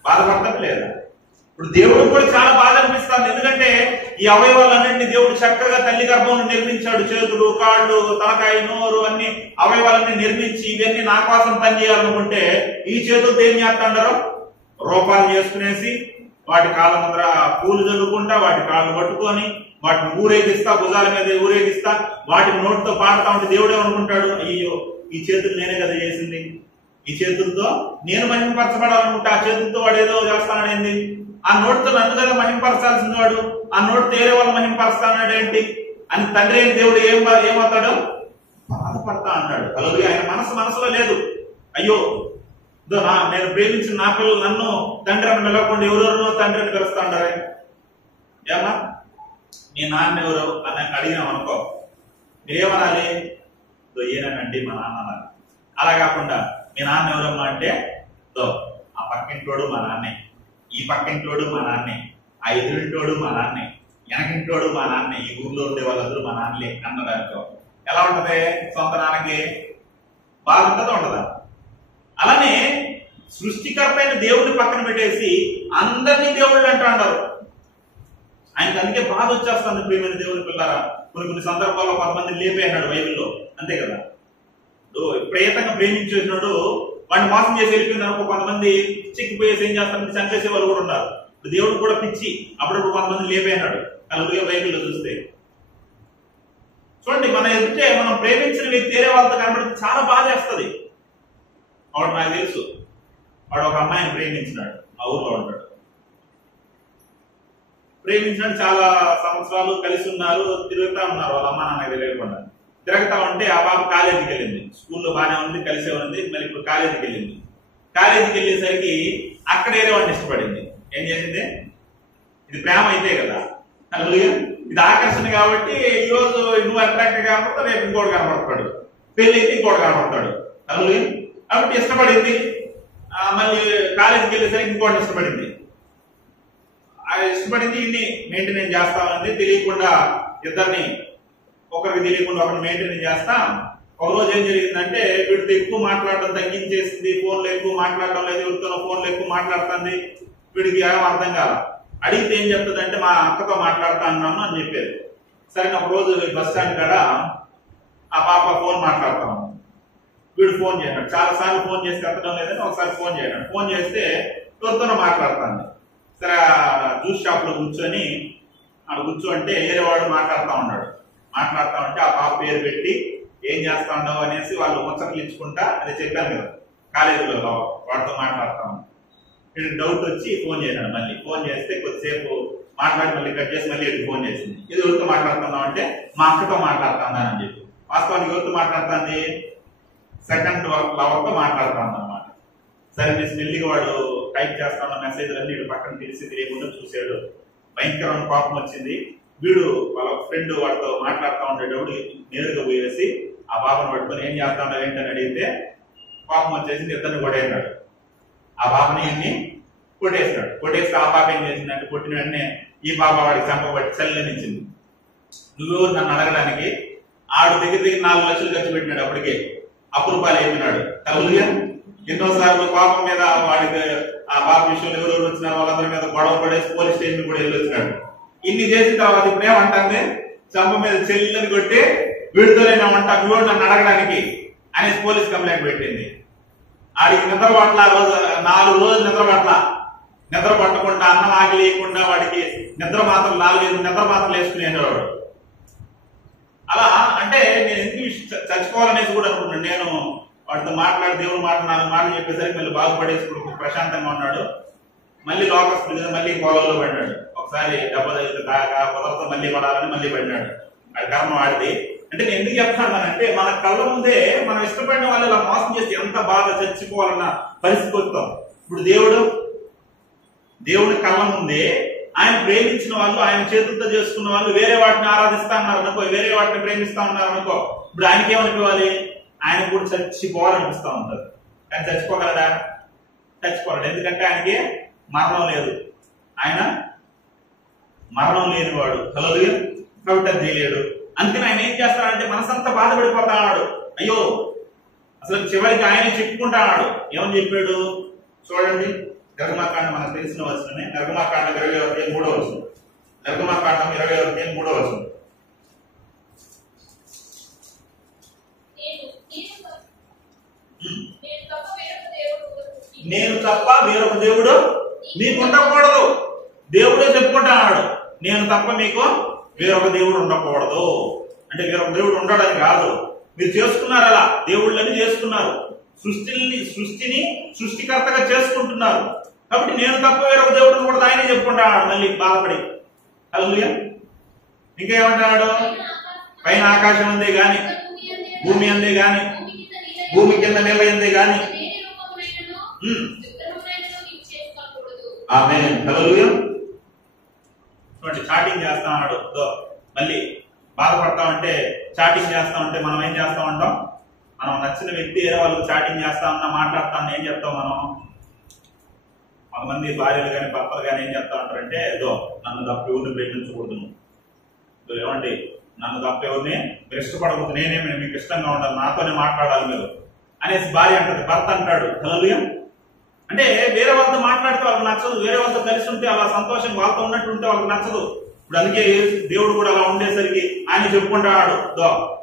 బాధపడటం లేదా? ఇప్పుడు దేవుడు కూడా చాలా బాధ అనిపిస్తుంది. ఎందుకంటే ఈ అవయవాలన్నింటినీ దేవుడు చక్కగా తల్లి గర్భంలో నిర్మించాడు. చేతులు, కాళ్ళు, తలకాయ, నోరు అన్ని అవయవాలన్నీ నిర్మించి ఇవన్నీ నా కోసం పని చేయాలనుకుంటే ఈ చేతులతో ఏం చేస్తాడారో రూపాలు చేసుకునేసి వాటి కాళ్ళ ముందర పూలు చదువుకుంటా, వాటి కాళ్ళు పట్టుకొని వాటిని ఊరేగిస్తా, భుజాల మీద ఊరేగిస్తా, వాటిని నోటితో పాడుతా ఉంటే దేవుడు ఏమనుకుంటాడు? అయ్యో ఈ చేతులు నేనే కదా చేసింది, ఈ చేతులతో నేను మహిమపరచబడాలనుకుంటే ఆ చేతులతో వాడు ఏదో చేస్తాననేది, ఆ నోటితో నన్ను కదా మహిమపరచాల్సిన వాడు, ఆ నోటితో వేరే వాళ్ళు మహిమపరుస్తాడు ఏంటి అని తండ్రి అయిన దేవుడు ఏమవుతాడు? బాధపడతా అన్నాడు. హల్లెలూయా. ఆయన మనసులో లేదు, అయ్యో నేను ప్రేమించిన నా పిల్లలు నన్ను తండ్రి అని పిలవకుండా ఎవరెవరినో తండ్రి అని పిలుస్తా ఉంటారే. ఏమన్నా మీ నాన్న ఎవరు అని అడిగినాం అనుకో, మీరేమనాలి? ఈయనండి మా నాన్న అనాలి. అలా కాకుండా మీ నాన్న ఎవరమ్మా అంటే, ఆ పక్కింటోడు మా నాన్నే, ఈ పక్కింటోడు మా నాన్నే, ఆ ఎదురింటోడు మా నాన్నే, వెనకింటోడు మా నాన్నే, ఈ ఊర్లో ఉండే వాళ్ళందరూ మా నాన్నలే అన్నదానితో ఎలా ఉంటది? సొంత నాన్నకి బాధ ఉంటుందా ఉండదా? అలానే సృష్టికర్త అయిన దేవుడిని పక్కన పెట్టేసి అందరినీ దేవుళ్ళు అంటారు. ఆయనకి అందుకే బాధ వచ్చేస్తుంది. ప్రియమైన దేవుని పిల్లారా, కొన్ని సందర్భాల్లో కొంతమంది లేపేసినాడు బైబిల్లో, అంతే కదా. ప్రేతంగా ప్రేమించేసినాడు, వాడిని మోసం చేసి వెళ్ళిపోయింది అనుకో, కొంతమంది చిక్కిపోయేసి ఏం చేస్తారంటే చంపేసే వాళ్ళు కూడా ఉన్నారు. దేవుడు కూడా పిచ్చి అప్పుడప్పుడు కొంతమంది లేపేసినాడు. అలాగే బైబిల్లో చూస్తే చూడండి, మన ఎదుటే మనం ప్రేమించిన వ్యక్తి వేరే వాళ్ళతో కనబడితే చాలా బాధ వేస్తుంది. కాబట్టి నాకు తెలుసు వాడు ఒక అమ్మాయిని ప్రేమించినాడు, మా ఊర్లో ఉంటాడు. ప్రేమించినాడు, చాలా సంవత్సరాలు కలిసి ఉన్నారు, తిరుగుతా ఉన్నారు వాళ్ళ అమ్మ నాన్న తెలియకుండా. తిరుగుతా ఉంటే ఆ పాప కాలేజీకి వెళ్ళింది, స్కూల్లో బాగానే ఉంది, కలిసే ఉంది. మళ్ళీ ఇప్పుడు కాలేజీకి వెళ్ళింది. కాలేజీకి వెళ్ళేసరికి అక్కడ వేరే వాడిని ఇష్టపడింది. ఏం చేసింది? ఇది ప్రేమ అయితే కదా, ఇది ఆకర్షణ కాబట్టి ఈ రోజు నువ్వు అట్రాక్ట్ కనపడతా, రేపు ఇంకోటి కనపడతాడు, పెళ్లి అయితే ఇంకోటి కనపడతాడు. కాబట్టి ఇష్టపడింది. మళ్ళీ కాలేజీకి వెళ్ళేసరికి ఇంకోటి ఇష్టపడింది. ఇష్టపడింది, ఇన్ని మెయింటెనెన్స్ చేస్తామని తెలియకుండా ఇద్దరిని, ఒకరికి తెలియకుండా ఒకరిని మెయింటెనెన్స్ చేస్తా. ఒక రోజు ఏం జరిగిందంటే వీటితో ఎక్కువ మాట్లాడడం తగ్గించేసింది, ఫోన్లో ఎక్కువ మాట్లాడడం లేదు, వీటితో ఫోన్లో ఎక్కువ మాట్లాడుతుంది. వీడికి ఏం అర్థం కాల. అడిగితే ఏం చెప్తుంది అంటే మా అక్కతో మాట్లాడుతా అన్నాను అని చెప్పేది. సరే ఒక రోజు బస్ స్టాండ్ కాడ ఆ పాప ఫోన్ మాట్లాడతాము, వీడు ఫోన్ చేయడాడు. చాలా సార్లు ఫోన్ చేసి కట్టడం లేదని ఒకసారి ఫోన్ చేయడాడు. ఫోన్ చేస్తే ఎవరితోనో మాట్లాడుతాను. సరే జ్యూస్ షాప్ లో కూర్చొని కూర్చోంటే వేరే వాడు మాట్లాడుతూ ఉన్నాడు. మాట్లాడుతూ ఉంటే ఆ పాప పేరు పెట్టి ఏం చేస్తా ఉన్నావు అనేసి వాళ్ళు ముచ్చట్లు ఇచ్చుకుంటా అది చెప్పాను కదా, కాలేజీలో వాడితో మాట్లాడతాం. వీడికి డౌట్ వచ్చి ఫోన్ చేశాడు. మళ్ళీ ఫోన్ చేస్తే కొద్దిసేపు మాట్లాడి మళ్ళీ కట్ చేసి మళ్ళీ వీడికి ఫోన్ చేసింది. ఇది ఎవరితో మాట్లాడుతున్నావు అంటే మా అక్కతో మాట్లాడుతున్నానని చెప్పి. వాస్తవానికి ఎవరితో మాట్లాడుతుంది? సెకండ్ లవర్తో మాట్లాడుతాను అన్నమాట. సరే మెల్లిగా వాడు టైప్ చేస్తున్న మెసేజ్ అన్ని వీడు పక్కన తెలిసి తెలియకుండా చూశాడు. భయంకరమైన కోపం వచ్చింది. వీడు వాళ్ళ ఫ్రెండ్ వాడితో మాట్లాడుతూ ఉండేటప్పుడు నేరుగా పోయేసి ఆ పాపను పట్టుకొని ఏం చేస్తాడో ఏంటని అడిగితే కోపం వచ్చేసి ఇద్దరిని కొట్టేసినాడు. ఆ పాపని అన్ని కొట్టేసినాడు. కొట్టేస్తే ఆ పాప ఏం చేసిందంటే కొట్టిన వెంటనే ఈ పాప వాడికి చంపబట్టి చల్లనిచ్చింది. నువ్వెవరు నన్ను అడగడానికి? ఆడు దగ్గర 4 లక్షలు ఖర్చు పెట్టినాడు. అప్పటికే అపురూపాలు అయిపోయినాడు. తగులుగా ఎన్నోసార్లు కోపం మీద వాడికి ఆ పాప విషయంలో ఎవరెవరు వచ్చినారు వాళ్ళందరి మీద గొడవ పడేసి పోలీస్ స్టేషన్ కూడా వెళ్ళొచ్చినాడు. ఇన్ని చేసిన తర్వాత ఇప్పుడు ఏమంటుంది? చంప మీద చెల్లెని కొట్టి వీడితోనేమంటా నువ్వు నన్ను అడగడానికి అనేసి పోలీస్ కంప్లైంట్ పెట్టింది. ఆడికి నిద్ర పట్ల 4 రోజులు నిద్ర పట్టకుండా అన్నం ఆగి లేకుండా వాడికి నిద్ర మాత్రం 4-5 నిద్ర మాత్రం వేసుకునేవాడు. అలా అంటే నేను ఎందుకు చచ్చిపోవాలనేసి కూడా అనుకుంటున్నాను. నేను వాడితో మాట్లాడి దేవుడు మాట 4 మాటలు చెప్పేసరికి మళ్ళీ బాగుపడేసి ప్రశాంతంగా ఉన్నాడు. మళ్ళీ లోకస్ మీద మళ్ళీ పొలంలో పడినాడు. ఒకసారి దెబ్బ తగిలితే దాకా పొలంతో మళ్ళీ పడాలని మళ్ళీ పడినాడు. అది కర్మ వాడిది. అంటే నేను ఎందుకు చెప్తానంటే మన కళ్ళ ముందే మనం ఇష్టపడిన వాళ్ళు ఇలా మోసం చేసి ఎంత బాగా చచ్చిపోవాలన్న పరిస్థితి వస్తాం. ఇప్పుడు దేవుడి కళ్ళ ముందే ఆయన ప్రేమించిన వాళ్ళు, ఆయన చేతులతో చేసుకున్న వాళ్ళు వేరే వాటిని ఆరాధిస్తా ఉన్నారు అనుకో, వేరే వాటిని ప్రేమిస్తా ఉన్నారు అనుకో, ఇప్పుడు ఆయనకి ఏమనిపించాలి? ఆయన కూడా చచ్చిపోవాలనిపిస్తా ఉంటారు. కానీ చచ్చిపోగలడా? చచ్చిపోగలడు. ఎందుకంటే ఆయనకి మరణం లేదు. ఆయన మరణం లేనివాడు. హల్లెలూయా. కాబట్టి అది చేయలేడు. అందుకని ఆయన ఏం చేస్తాడంటే మనసంతా బాధపడిపోతా ఉన్నాడు. అయ్యో అసలు చివరికి ఆయన చెప్పుకుంటాడు. ఏమని చెప్పాడు చూడండి. నిర్గమాకాండం మనకు తెలిసిన వచనమే. నిర్గమాకాండం 20:3 వచనం. నిర్గమాకాండం 20:3 వచనం. నేను తప్ప వేరొక దేవుడు మీకు ఉండకూడదు. దేవుడే చెప్పుకుంటాడు, నేను తప్ప మీకు వేరొక దేవుడు ఉండకూడదు. అంటే వేరొక దేవుడు ఉండడని కాదు, మీరు చేసుకున్నారు అలా, దేవుళ్ళని చేసుకున్నారు, సృష్టిని సృష్టికర్తగా చేసుకుంటున్నారు. కాబట్టి నేను తప్ప వేరొక దేవుడు కూడా ఆయనే చెప్పుకుంటాడు మళ్ళీ బాధపడి. హల్లెలూయా. ఇంకా ఏమంటాడు? పైన ఆకాశం ఉందే గాని, భూమి అందే గాని, భూమి కింద నేల అందే గాని. ఆమేన్. హల్లెలూయా. చాటింగ్ చేస్తా ఉన్నాడు. మళ్ళీ బాధపడతా ఉంటే చాటింగ్ చేస్తా ఉంటే మనం ఏం చేస్తా ఉంటాం? మనం నచ్చిన వ్యక్తి వేరే వాళ్ళకి చాటింగ్ చేస్తా ఉన్నా మాట్లాడుతా ఉన్నా ఏం చెప్తాం మనం? కొంతమంది భార్యలు కానీ భర్తలు కానీ ఏం చెప్తా ఉంటారంటే ఏదో నన్ను తప్ప ఎవరిని ప్రేమించకూడదు, ఏమండి నన్ను తప్ప ఎవరిని మీరు ఇష్టపడకూడదు, నేనేమి మీకు ఇష్టంగా ఉండాలి, నాతోనే మాట్లాడాలి మీరు అనేసి భార్య అంటది. భర్త అంటాడు హల్లెలూయా. అంటే వేరే వాళ్ళతో మాట్లాడితే వాళ్ళకి నచ్చదు, వేరే వాళ్ళతో కలిసి ఉంటే అలా సంతోషం వాళ్ళతో ఉన్నట్టు ఉంటే వాళ్ళకి నచ్చదు. ఇప్పుడు అందుకే దేవుడు కూడా అలా ఉండేసరికి ఆయన చెప్పుకుంటాడు,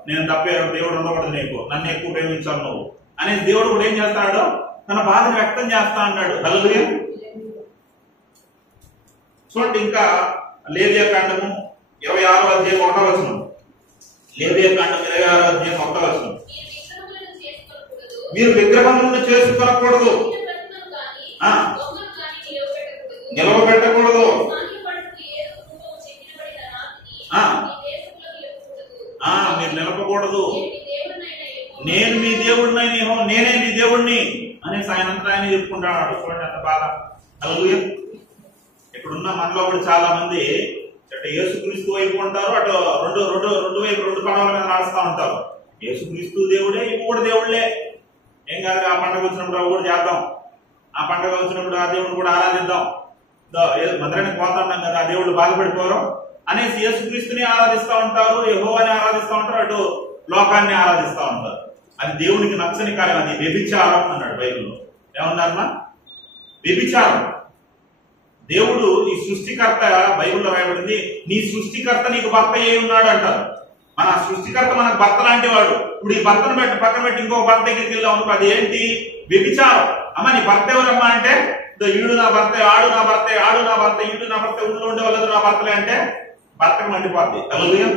నేను తప్పే దేవుడు ఉండకూడదు, నీకు నన్ను ఎక్కువ ప్రేమించాలి నువ్వు అనేది దేవుడు కూడా ఏం చేస్తాడు? తన బాధను వ్యక్తం చేస్తా అన్నాడు. హల్లెలూయా. చూడండి ఇంకా లేవియాకాండము 26:1 లేవియాకాండం 26:1 మీరు విగ్రహములను చేసుకొనకూడదు, నిలవబెట్టకూడదు. మీరు నిలపకూడదు. నేను మీ దేవుడినైనా నేనే మీ దేవుడిని అనేసి ఆయనంతా ఆయన చెప్పుకుంటాడు. చూడండి ఎంత బాధ. హల్లెలూయా. ఇప్పుడున్న మనలో కూడా చాలా మంది అటు యేసుక్రీస్తు వైపు ఉంటారు, అటు రెండు వైపు రెండు పడవల మీద రాస్తా ఉంటారు. యేసుక్రీస్తు దేవుడే, ఇవి కూడా దేవుళ్లే. ఏం కాదు, ఆ పండుగ వచ్చినప్పుడు అవి కూడా చేద్దాం, ఆ పండుగ వచ్చినప్పుడు ఆ దేవుడిని కూడా ఆరాధిద్దాం, మందిరానికి పోతున్నాం కదా ఆ దేవుళ్ళు బాధపడిపోరు అనేసి యేసుక్రీస్తుని ఆరాధిస్తూ ఉంటారు, యెహోవాని ఆరాధిస్తూ ఉంటారు, అటు లోకాన్ని ఆరాధిస్తూ ఉంటారు. అది దేవునికి నచ్చని కార్యం, అది వ్యభిచారం అన్నాడు బైబిల్లో. ఏమన్నారన్నా? వ్యభిచారం. దేవుడు ఈ సృష్టికర్త, బైబిల్లో రాయబడింది, నీ సృష్టికర్త నీకు భర్త అయి ఉన్నాడు అంటారు. మన సృష్టికర్త మనకు భర్త లాంటి వాడు. ఇప్పుడు ఈ భర్తను పెట్టి పక్కన పెట్టి ఇంకో భర్త దగ్గరికి వెళ్ళాం అనుకో, అది ఏంటి? వ్యభిచారం. అమ్మ నీ భర్త ఎవరమ్మా అంటే, ఈడు నా భర్త, ఆడు నా భర్త, ఆడు నా భర్త, ఈడు నా భర్త, ఊళ్ళో ఉండే వాళ్ళదు నా భర్తలే అంటే భర్తకు మండిపోద్ది. హల్లెలూయా.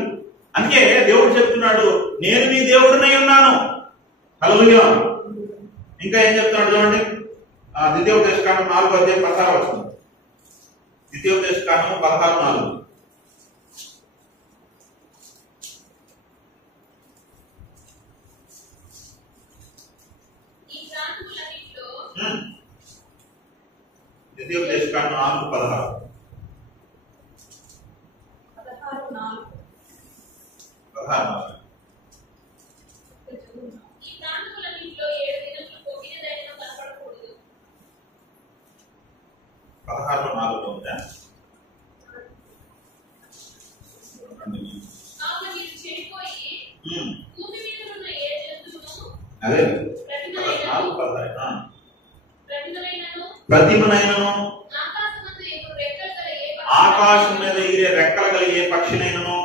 అందుకే దేవుడు చెప్తున్నాడు, నేను మీ దేవుడినై ఉన్నాను. హల్లెలూయా. ఇంకా ఏం చెప్తున్నాడు చూడండి, ద్వితీయోపదేశకాండం 4:16 వస్తుంది. ద్వితీయోపదేశకాండం 16:4. ద్వితీయోపదేశకాండం 4:16. అదే ప్రతిమనైనను ఆకాశం మీద ఎగిరే రెక్కలు కలిగే పక్షినైనను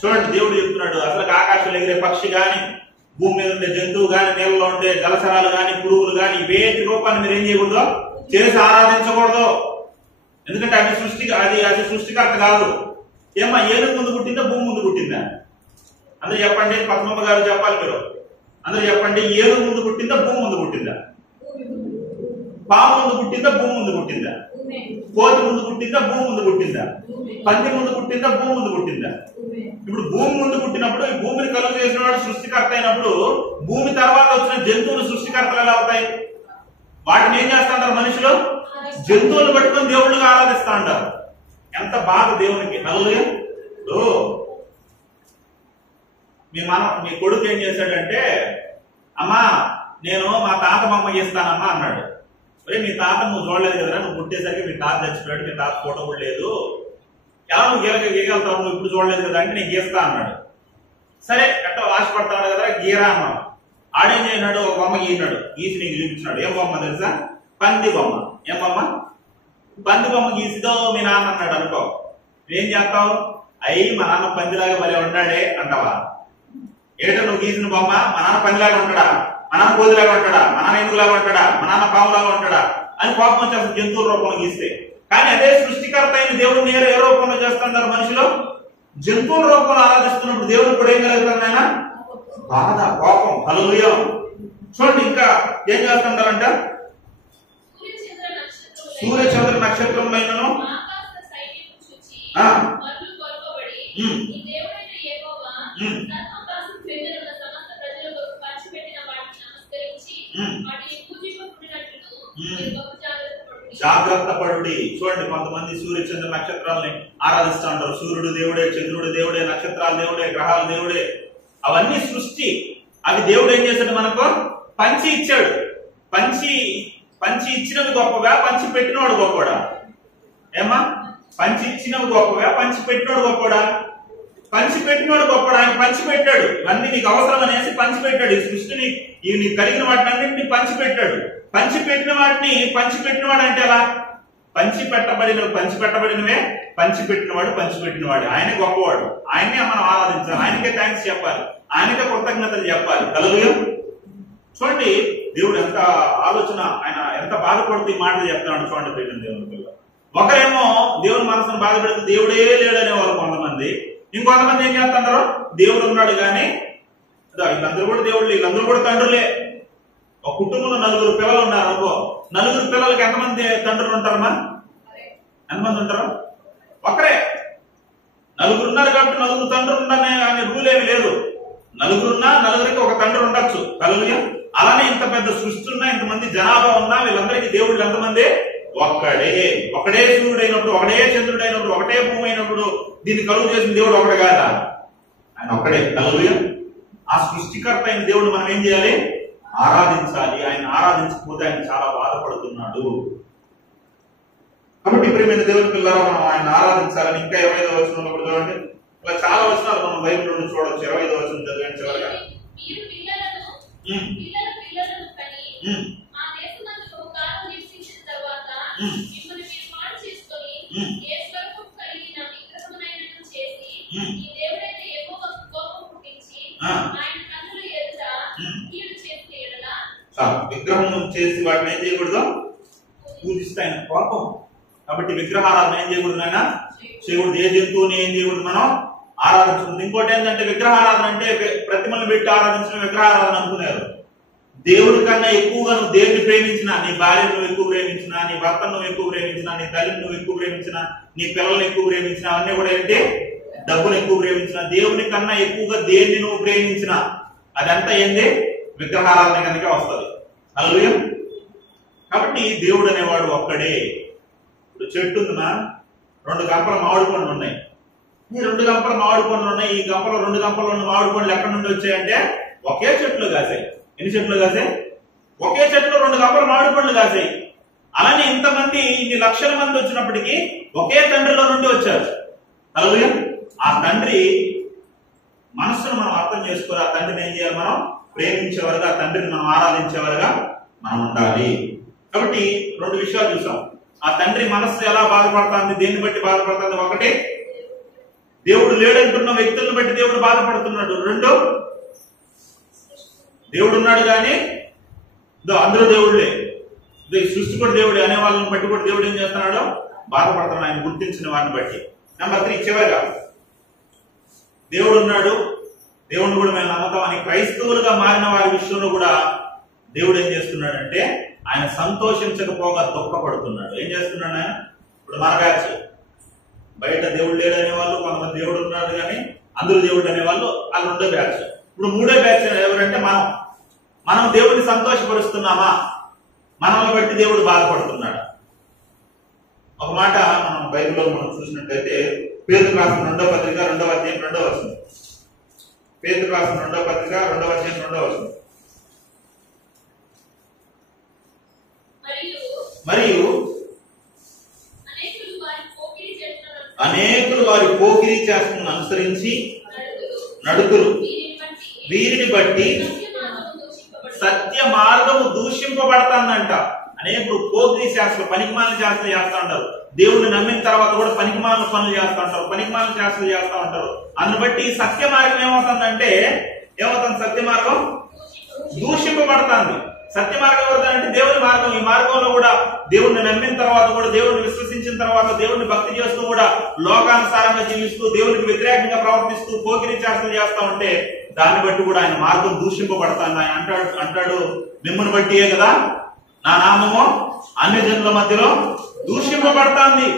చూడండి, దేవుడు చెప్తున్నాడు, అసలు ఆకాశంలో ఎగిరే పక్షి గాని, భూమి మీద ఉండే జంతువు గాని, నీళ్ళలో ఉండే జలచరాలు గాని, పురుగులు గాని, వేటి రూపాన్ని మీరు ఏం చేయకూడదు? చేసి ఆరాధించకూడదు. ఎందుకంటే అది సృష్టికర్త కాదు. ఏమా ఏనుగు ముందు పుట్టిందా, భూమి ముందు పుట్టిందా? అందరూ చెప్పండి. పద్మమ్మ గారు చెప్పాలి మీరు. అందరూ చెప్పండి, ఏనుగు ముందు పుట్టిందా, భూమి ముందు పుట్టిందా? పాము ముందు పుట్టిందా, భూమి ముందు పుట్టిందా? కోతి ముందు పుట్టిందా, భూమి ముందు పుట్టిందా? పంది ముందు పుట్టిందా, భూమి ముందు పుట్టిందా? ఇప్పుడు భూమి ముందు పుట్టినప్పుడు, ఈ భూమిని కలుగు చేసిన వాడు సృష్టికర్త అయినప్పుడు, భూమి తర్వాత వచ్చిన జంతువులు సృష్టికర్తలు ఎలా అవుతాయి? వాటిని ఏం చేస్తా ఉంటారు మనుషులు? జంతువులు పట్టుకొని దేవుళ్ళుగా ఆరాధిస్తా ఉంటారు. ఎంత బాధ దేవునికి. హల్లెలూయా. మీ కొడుకు ఏం చేశాడంటే, అమ్మా నేను మా తాత బొమ్మ గీస్తానమ్మా అన్నాడు. అరే మీ తాత నువ్వు చూడలేదు కదరా, నువ్వు పుట్టేసరికి మీ తాత చచ్చిపోయాడు, మీ తాత ఫోటో కూడా లేదు, ఎలా నువ్వు గీయగలుగుతావు, నువ్వు ఇప్పుడు చూడలేదు కదా అంటే నేను గీస్తా అన్నాడు. సరే ఎట్టో ఆశపడతాడు కదా, గీరా అన్నాడు. ఆడేం చేసినాడు, ఒక బొమ్మ గీసినాడు. గీసి నీకు చూపించినాడు. ఏం బొమ్మ తెలుసా? పంది బొమ్మ. ఏం బొమ్మ? పంది బొమ్మ గీసిదో మీ నాన్న అన్నాడు అనుకో, ఏం చేస్తావు? అయ్యి మా నాన్న పందిలాగా భలే ఉంటాడే అంటావా? ఏటో నువ్వు గీసిన బొమ్మ మా నాన్న పందిలాగా ఉంటాడా, మా నాన్న కోదిలాగా ఉంటాడా, మా నాన్న ఎందుకులాగా ఉంటాడా, మా నాన్న పాములాగా ఉంటాడా అని కోపం వచ్చేస్తుంది జంతువుల రూపంలో గీస్తే. కానీ అదే సృష్టికర్త అయిన దేవుడు నేరు ఏ రూపంలో చేస్తున్నారు మనుషులు? జంతువుల రూపంలో ఆరాధిస్తున్నప్పుడు దేవుడు కూడా ఏం కలుగుతారు ఆయన? బాధ, కోపం. హల్లెలూయా. చూడండి ఇంకా ఏం చేస్తుంటారంట, సూర్య చంద్ర నక్షత్రంలో జాగ్రత్త పడుడి. చూడండి కొంతమంది సూర్య చంద్ర నక్షత్రాలని ఆరాధిస్తూ ఉంటారు. సూర్యుడు దేవుడే, చంద్రుడు దేవుడే, నక్షత్రాలు దేవుడే, గ్రహాలు దేవుడే. అవన్నీ సృష్టి. అవి దేవుడు ఏం చేశాడు? మనకు పంచి ఇచ్చాడు. పంచి ఇచ్చినవి గొప్పగా, పంచి పెట్టినవాడు గొప్పడా? ఏమా? పంచి ఇచ్చినవి గొప్పగా, పంచి పెట్టినవాడు గొప్పడా? పంచి పెట్టినవాడు గొప్పడా? ఆయన పంచి పెట్టాడు. ఇవన్నీ నీకు అవసరం అనేసి పంచి పెట్టాడు. ఈ సృష్టిని, నీకు కలిగిన వాటిని అన్నింటినీ పంచి పెట్టాడు. పంచి పెట్టిన వాటిని పంచి పెట్టినవాడు అంటే ఎలా? పంచి పెట్టబడినవే పంచి పెట్టినవాడు. ఆయనే గొప్పవాడు. ఆయనే మనం ఆరాధించాలి. ఆయనకే థ్యాంక్స్ చెప్పాలి. ఆయనకే కృతజ్ఞతలు చెప్పాలి. హల్లెలూయా. చూడండి దేవుడు ఎంత ఆలోచన, ఆయన ఎంత బాధపడుతూ ఈ మాటలు చెప్తున్నాడు. చూడండి ప్రియమైన దేవుని పిల్ల, ఒకరేమో దేవుని మనసును బాధ పెడితే దేవుడే లేడనే వాళ్ళు కొంతమంది, ఇంకొంతమంది ఏం చేస్తున్నారు, దేవుడు ఉన్నాడు కానీ వీళ్ళందరూ కూడా దేవుడు, వీళ్ళందరూ కూడా తండ్రులే. ఒక కుటుంబంలో 4 పిల్లలు ఉన్నారు అనుకో, 4 పిల్లలకి ఎంతమంది తండ్రులు ఉంటారమ్మా? ఎంతమంది ఉంటారు? ఒకరే. 4 ఉన్నారు కాబట్టి 4 తండ్రులు ఉన్నారనే రూల్ ఏమి లేదు. 4 ఉన్నా 4కి ఒక తండ్రి ఉండొచ్చు. హల్లెలూయా. అలానే ఇంత పెద్ద సృష్టి ఉన్నా, ఇంతమంది జనాభా ఉన్నా, వీళ్ళందరికీ దేవుళ్ళు ఎంతమంది? ఒక్కడే. ఒకడే సూర్యుడైనప్పుడు, ఒకడే చంద్రుడైనప్పుడు, ఒకటే భూమి అయినప్పుడు దీన్ని కలుగు చేసిన దేవుడు ఒకడే కాదా? ఆయన ఒక్కడే. హల్లెలూయా. ఆ సృష్టికర్త అయిన దేవుడు మనం ఏం చేయాలి? ఆరాధించాలి. ఆయన ఆరాధించకపోతే ఆయన చాలా బాధపడుతున్నాడు. కాబట్టి ప్రియమైన దేవుని పిల్లరా, మనం ఆయన ఆరాధించాలని ఇంకా 25వ వచనంలో కూడా చూడండి. ఇలా చాలా వచనాలు మనం బైబిల్ నుండి చూడవచ్చు. 25వ వచనం చదివండి చివరిగా. విగ్రహం చేసి వాటిని ఏం చేయకూడదు? పూజిస్తే ఆయన కోపం. కాబట్టి విగ్రహారాధన ఏం చేయకూడదు? ఆయన చేయకూడదు. ఏ జంతువుని ఏం చేయకూడదు? మనం ఆరాధించకూడదు. ఇంకోటి ఏంటంటే విగ్రహారాధన అంటే ప్రతిమలు పెట్టి ఆరాధించడం విగ్రహారాధన అనుకున్నారు. దేవుడి కన్నా ఎక్కువగా నువ్వు దేవుడిని ప్రేమించినా, నీ భార్యను నువ్వు ఎక్కువ ప్రేమించినా, నీ భర్తను నువ్వు ఎక్కువ ప్రేమించినా, నీ తల్లిని నువ్వు ఎక్కువ ప్రేమించినా, నీ పిల్లల్ని ఎక్కువ ప్రేమించినా, అవన్నీ కూడా ఏంటి? డబ్బును ఎక్కువ ప్రేమించినా, దేవుని కన్నా ఎక్కువగా దేన్ని నువ్వు ప్రేమించినా అదంతా ఏంది? విగ్రహారాధన కనుక వస్తుంది. హల్లెలూయా. కాబట్టి దేవుడు అనేవాడు ఒక్కడే. ఇప్పుడు చెట్టు ఉందినా, 2 గంపల మామిడి పండ్లు ఉన్నాయి. ఈ 2 గంపల మామిడి పండ్లు ఉన్నాయి. ఈ గంపలో 2 గంపలు ఉన్న మామిడి పండ్లు ఎక్కడి నుండి వచ్చాయంటే ఒకే చెట్లు కాసాయి. ఎన్ని చెట్లు కాసాయి? ఒకే చెట్లు 2 గంపల మామిడి పండ్లు కాసాయి. అలానే ఇంతమంది, ఇన్ని లక్షల మంది వచ్చినప్పటికీ ఒకే తండ్రిలో నుండి వచ్చారు. హల్లెలూయా. ఆ తండ్రి మనస్సును మనం అర్థం చేసుకుని ఆ తండ్రిని ఏం చేయాలి? మనం ప్రేమించేవారుగా, ఆ తండ్రిని మనం ఆరాధించేవారుగా మనం ఉండాలి. కాబట్టి 2 విషయాలు చూసాం. ఆ తండ్రి మనస్సు ఎలా బాధపడుతుంది, దేన్ని బట్టి బాధపడుతుంది? ఒకటి, దేవుడు లేడంటున్న వ్యక్తులను బట్టి దేవుడు బాధపడుతున్నాడు. 2, దేవుడు ఉన్నాడు కానీ అందరూ దేవుళ్ళే, సృష్టి కూడా దేవుడే అనే వాళ్ళని బట్టి కూడా దేవుడు ఏం చేస్తున్నాడు? బాధపడుతున్నాడు, ఆయన గుర్తించిన వారిని బట్టి. నెంబర్ 3, చివరిగా దేవుడు ఉన్నాడు, దేవుడిని కూడా మేము నమ్మకం అని క్రైస్తవులుగా మారిన వారి విషయంలో కూడా దేవుడు ఏం చేస్తున్నాడంటే ఆయన సంతోషించకపోగా దుఃఖపడుతున్నాడు. ఏం చేస్తున్నాడు ఆయన? ఇప్పుడు మన బ్యాచ్ బయట దేవుడు లేడు అనేవాళ్ళు, కొంతమంది దేవుడు ఉన్నాడు కానీ అందరూ దేవుడు అనేవాళ్ళు, అది 2వ బ్యాచ్. ఇప్పుడు 3వ బ్యాచ్ ఎవరంటే మనం దేవుడిని సంతోషపరుస్తున్నామా? మనల్ని బట్టి దేవుడు బాధపడుతున్నాడు. ఒక మాట మనం బైబిల్లో మనం చూసినట్లయితే పేతురు రాసిన 2వ పత్రిక 2వ అధ్యాయం 2వ వచనం. పేతురు రాసిన 2వ పత్రిక 2వ అధ్యాయం 2వ వచనం. మరియు అనేకులు వారి పోకిరీ చేష్టను అనుసరించి నడుతురు. వీరిని బట్టి సత్య మార్గము దూషింపబడతాందంట. అనేకులు పోకిరీ శాస్త్రం, పనికిమాలిన శాస్త్రం చేస్తా ఉంటారు. దేవుడిని నమ్మిన తర్వాత కూడా పనికిమాలిన పనులు చేస్తా ఉంటారు, పనికిమాలిన శాస్త్రం చేస్తా ఉంటారు. అందుని బట్టి సత్య మార్గం ఏమవుతుందంటే సత్య మార్గం దూషింపబడుతుంది. సత్య మార్గం ఎవరిదంటే దేవుని మార్గం. ఈ మార్గంలో కూడా దేవుడిని నమ్మిన తర్వాత కూడా, దేవుడిని విశ్వసించిన తర్వాత, దేవుడిని భక్తి చేస్తూ కూడా లోకానుసారంగా జీవిస్తూ, దేవునికి వ్యతిరేకంగా ప్రవర్తిస్తూ పోకిరీ శాస్త్రం చేస్తా ఉంటే దాన్ని బట్టి కూడా ఆయన మార్గం దూషింపబడుతుంది. ఆయన అంటాడు మిమ్మల్ని బట్టియే కదా నా నామము అన్ని జనుల మధ్యలో దూషింపబడుతుంది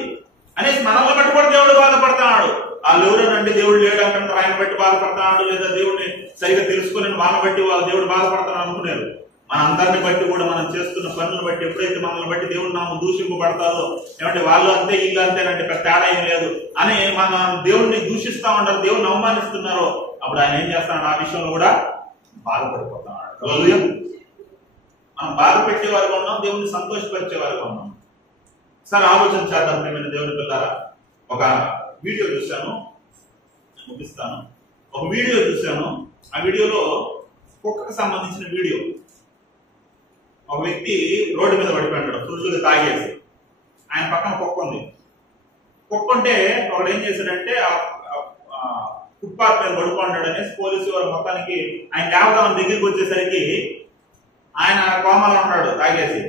అనేసి మనల్ని బట్టి కూడా దేవుడు బాధపడుతున్నాడు. వాళ్ళు ఎవరేనంటే దేవుడు లేడు అంటారు, ఆయన బట్టి బాధపడుతున్నాడు, లేదా దేవుడిని సరిగా తెలుసుకోలేని వాళ్ళని బట్టి దేవుడు బాధపడుతున్నాడు అనుకున్నారు. మన అందరిని బట్టి కూడా, మనం చేస్తున్న పనులను బట్టి, ఎప్పుడైతే మనల్ని బట్టి దేవుడు నామం దూషింపబడతారో, ఏమంటే వాళ్ళు అంతే వీళ్ళు అంతేనంటే పెద్ద తేడా ఏం లేదు అని మన దేవుడిని దూషిస్తా ఉంటారు, దేవుడిని అవమానిస్తున్నారో, అప్పుడు ఆయన ఏం చేస్తున్నాడు? ఆ విషయంలో కూడా బాధపడిపోతున్నాడు. హల్లెలూయా. మనం బాధ పెట్టేవారుగా ఉన్నాం, దేవుడిని సంతోషపరిచేవారుగా ఉన్నాం. సరే ఆలోచన చేద్దాం ప్రియమైన దేవుని పిల్లారా. ఒక వీడియో చూశాను, ముగిస్తాను. ఒక వీడియో చూశాను. ఆ వీడియోలో కుక్కకు సంబంధించిన వీడియో. ఒక వ్యక్తి రోడ్డు మీద పడిపోయాడు ఫుల్గా తాగేసి. ఆయన పక్కన కుక్క ఉంది. కుక్క ఉంటే వాడు ఏం చేశాడంటే ఫుట్పాత్ మీద పడుకుంటాడు అనేసి పోలీసు వారు మొత్తానికి ఆయన లేవదామని దగ్గరికి వచ్చేసరికి ఆయన కోమలో ఉన్నాడు తాగేసి.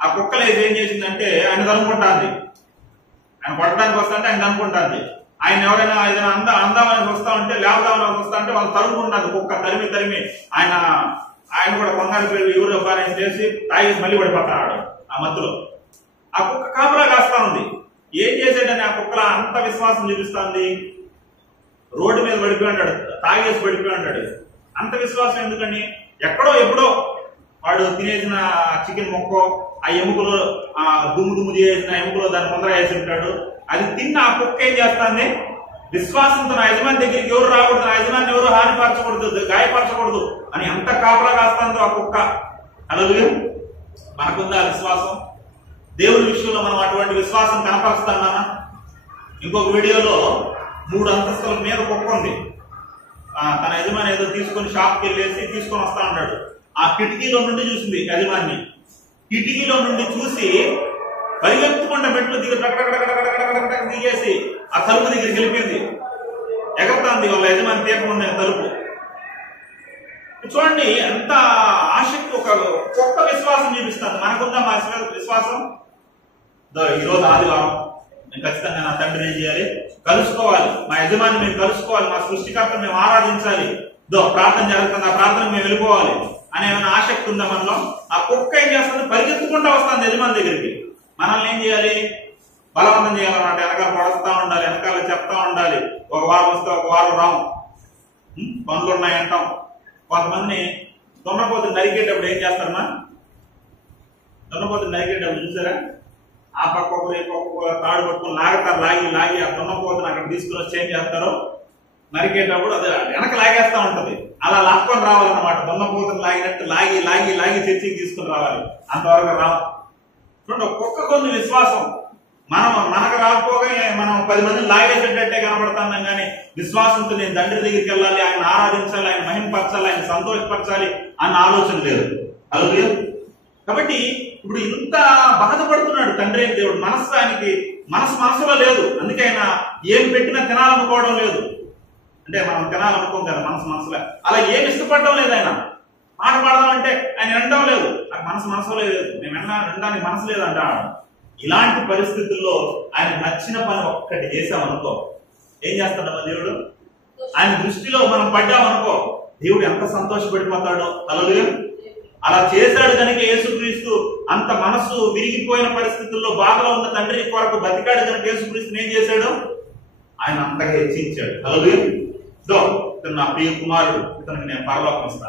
ఆ కుక్కలేసి ఏం చేసిందంటే ఆయన తనుకుంటాంది. ఆయన కొట్టడానికి వస్తా అంటే ఆయన తనుకుంటాంది. ఆయన ఎవరైనా ఏదైనా అందామని వస్తా ఉంటే లేవదామని వస్తా అంటే వాళ్ళు తరుముకుంటుంది కుక్క. తరిమి ఆయన కూడా కొంగారు పేరు ఎవరో బాగా చేసి తాగేసి మళ్ళీ పడిపోతాడు ఆ మత్తులో. ఆ కుక్క కాపలా కాస్తా ఉంది. ఏం చేసాడని ఆ కుక్కల అంత విశ్వాసం చూపిస్తుంది. రోడ్డు మీద పడిపోయి ఉంటాడు, తాగేసి పడిపోయి ఉంటాడు. అంత విశ్వాసం ఎందుకని? ఎప్పుడో వాడు తినేసిన చికెన్ మొక్కో ఆ ఎముకలో ఆ దుమ్ము చేసిన ఎముకలో దాన్ని ముందర వేసి ఉంటాడు. అది తిన్న ఆ కుక్క ఏం చేస్తుంది? విశ్వాసంతో నా యజమాని దగ్గరికి ఎవరు రాకూడదు, నా యజమాని ఎవరు హానిపరచకూడదు, గాయపరచకూడదు అని ఎంత కాపలా కాస్తుందో ఆ కుక్క. అలాగే మనకుందా విశ్వాసం? దేవుడి విషయంలో మనం అటువంటి విశ్వాసం కనపరుస్తున్నామా? ఇంకొక వీడియోలో 3 అంతస్తుల మీద కుక్క ఉంది. తన యజమాని ఏదో తీసుకొని షాప్కి వెళ్ళేసి తీసుకొని వస్తా ఉంటాడు. ఆ కిటికీలో నుండి చూసింది యజమాని. కిటికీలో నుండి చూసి పరిగెత్తుకుంటే మెట్లు దిగేసి ఆ తలుపు దగ్గరికి వెళ్ళిపోయింది. ఎగరుతాంది వాళ్ళ యజమాని దీపం ఉంది తలుపు. చూడండి ఎంత ఆసక్తి, ఒక గొప్ప విశ్వాసం చూపిస్తుంది. మనకుందా మా విశ్వాసం? ఈరోజు ఆదివారం నేను ఖచ్చితంగా నా తండ్రిని ఏం చేయాలి? కలుసుకోవాలి. మా యజమాని మేము కలుసుకోవాలి, మా సృష్టికర్తను మేము ఆరాధించాలి, ప్రార్థన జరుగుతుంది, ఆ ప్రార్థనకు మేము వెళ్ళిపోవాలి అనే ఏమైనా ఆసక్తి ఉందా మనలో? ఆ కుక్క ఏం చేస్తుంది? పరిగెత్తుకుంటూ వస్తుంది యజమాని దగ్గరికి. మనల్ని ఏం చేయాలి? బలవంతం చేయాలన్నమాట. వెనకాల పడుస్తూ ఉండాలి, వెనకాల చెప్తా ఉండాలి. ఒక వారం వస్తే ఒక వారం రాము, పనులు ఉన్నాయంటాం. కొంతమందిని దున్నపోతుని నరికేటప్పుడు ఏం చేస్తారమ్మా? దున్నపోతుని నరికేటప్పుడు చూసారా? ఆ పక్క ఒకరు తాడు పట్టుకుని లాగుతారు. లాగి ఆ దున్నపోతుని అక్కడ తీసుకుని వచ్చి ఏం చేస్తారో నరికేటప్పుడు అది వెనక లాగేస్తా ఉంటది. అలా లాక్కొని రావాలన్నమాట. దున్నపోతుని లాగినట్టు లాగి చర్చికి తీసుకుని రావాలి. అంతవరకు రావు. చూడండి, ఒక్కొక్క కొన్ని విశ్వాసం మనకు రాకపోగా మనం 10 మందిని లాగేసేటట్టే కనబడుతున్నాం. కానీ విశ్వాసంతో నేను తండ్రి దగ్గరికి వెళ్ళాలి, ఆయన ఆరాధించాలి, ఆయన మహిమపరచాలి, ఆయన సంతోషపరచాలి అన్న ఆలోచన లేదు. అలాగే కాబట్టి ఇప్పుడు ఇంత బాధపడుతున్నాడు తండ్రి అయిన దేవుడు. ఆయనకి మనసులో లేదు. అందుకే ఆయన ఏం పెట్టినా తినాలనుకోవడం లేదు. అంటే మనం తినాలనుకోం కదా మనసులో. అలా ఏం ఇష్టపడడం లేదు. ఆయన మాట పాడదామంటే ఆయన వినడం లేదు. నాకు మనసులో లేదు, నేను వినడానికి మనసు లేదంట. ఇలాంటి పరిస్థితుల్లో ఆయన నచ్చిన పని ఒక్కటి చేసామనుకో, ఏం చేస్తాడమ్మా దేవుడు? ఆయన దృష్టిలో మనం పడ్డామనుకో దేవుడు ఎంత సంతోషపడిపోతాడో. హల్లెలూయా. అలా చేశాడు కనుక యేసుక్రీస్తు అంత మనసు విరిగిపోయిన పరిస్థితుల్లో బాధలో ఉన్న తండ్రి కొరకు బతికాడు కనుక యేసుక్రీస్తుని ఏం చేశాడు? ఆయన అంతగా హెచ్చించాడు. హల్లెలూయా. ఇతను నా ప్రియ కుమారుడు, ఇతనికి నేను పరలోకం ఇస్తా,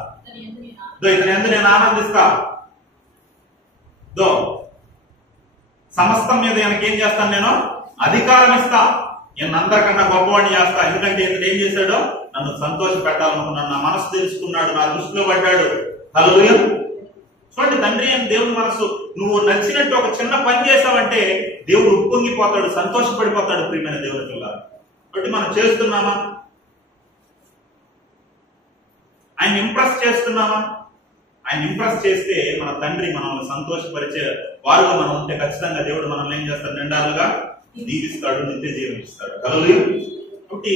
ఇతని యందు నేను ఆనందిస్తా, సమస్తం మీద ఈయనకి ఏం చేస్తాను? నేను అధికారం ఇస్తా, ఈయన అందరికన్నా గొప్పవాడిని చేస్తా. ఎందుకంటే ఇతను ఏం చేశాడో నన్ను సంతోష పెట్టాలనుకున్నాడు, నా మనసు తెలుసుకున్నాడు, నా దృష్టిలో పడ్డాడు. హల్లెలూయా. చూడండి, తండ్రి అయిన దేవుని మనసు. నువ్వు నచ్చినట్టు ఒక చిన్న పని చేసావంటే దేవుడు ఉప్పొంగిపోతాడు, సంతోషపడిపోతాడు. ప్రియమైన దేవుని పిల్లలు, కాబట్టి మనం చేస్తున్నామా? ఆయన ఇంప్రెస్ చేస్తున్నామా? ఆయన ఇంప్రెస్ చేస్తే మన తండ్రి మనల్ని సంతోషపరిచే వారుగా మనం ఉంటే ఖచ్చితంగా దేవుడు మనల్ని ఏం చేస్తాడు? నిండాలుగా దీవిస్తాడు, నిత్య జీవం ఇస్తాడు. హల్లెలూయా. కాబట్టి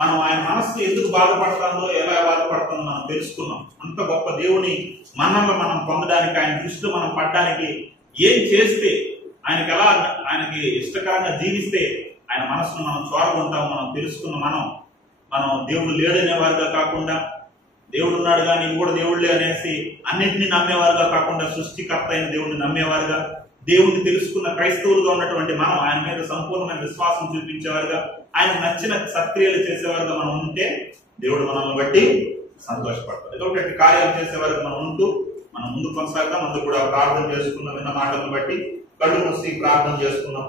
మనం ఆయన మనస్సు ఎందుకు బాధపడుతుందో, ఎలా బాధపడుతుందో మనం తెలుసుకున్నాం. అంత గొప్ప దేవుని మనల్ని మనం పొందడానికి, ఆయన దృష్టిలో మనం పడడానికి ఏం చేస్తే, ఆయనకి ఇష్టకరంగా జీవిస్తే ఆయన మనసును మనం చూరగొంటాం. మనం తెలుసుకున్న మనం దేవుడు లేడనే వారుగా కాకుండా, దేవుడు ఉన్నాడు కానీ ఇవి కూడా దేవుళ్ళే అనేసి అన్నింటినీ నమ్మేవారుగా కాకుండా, సృష్టికర్త అయిన దేవుడిని నమ్మేవారుగా, దేవుడిని తెలుసుకున్న క్రైస్తవులుగా ఉన్నటువంటి మనం ఆయన మీద సంపూర్ణమైన విశ్వాసం చూపించేవారుగా, ఆయన నచ్చిన సత్క్రియలు చేసేవారుగా మనం ఉంటే దేవుడు మనల్ని బట్టి సంతోషపడతాడు. కాబట్టి కార్యాలు చేసేవారుగా మనం ఉంటూ మనం ముందు కొనసాగుతాం. ముందు కూడా ప్రార్థన చేసుకున్న విన్న మాటలను బట్టి కళ్ళు మూసి ప్రార్థన చేసుకున్న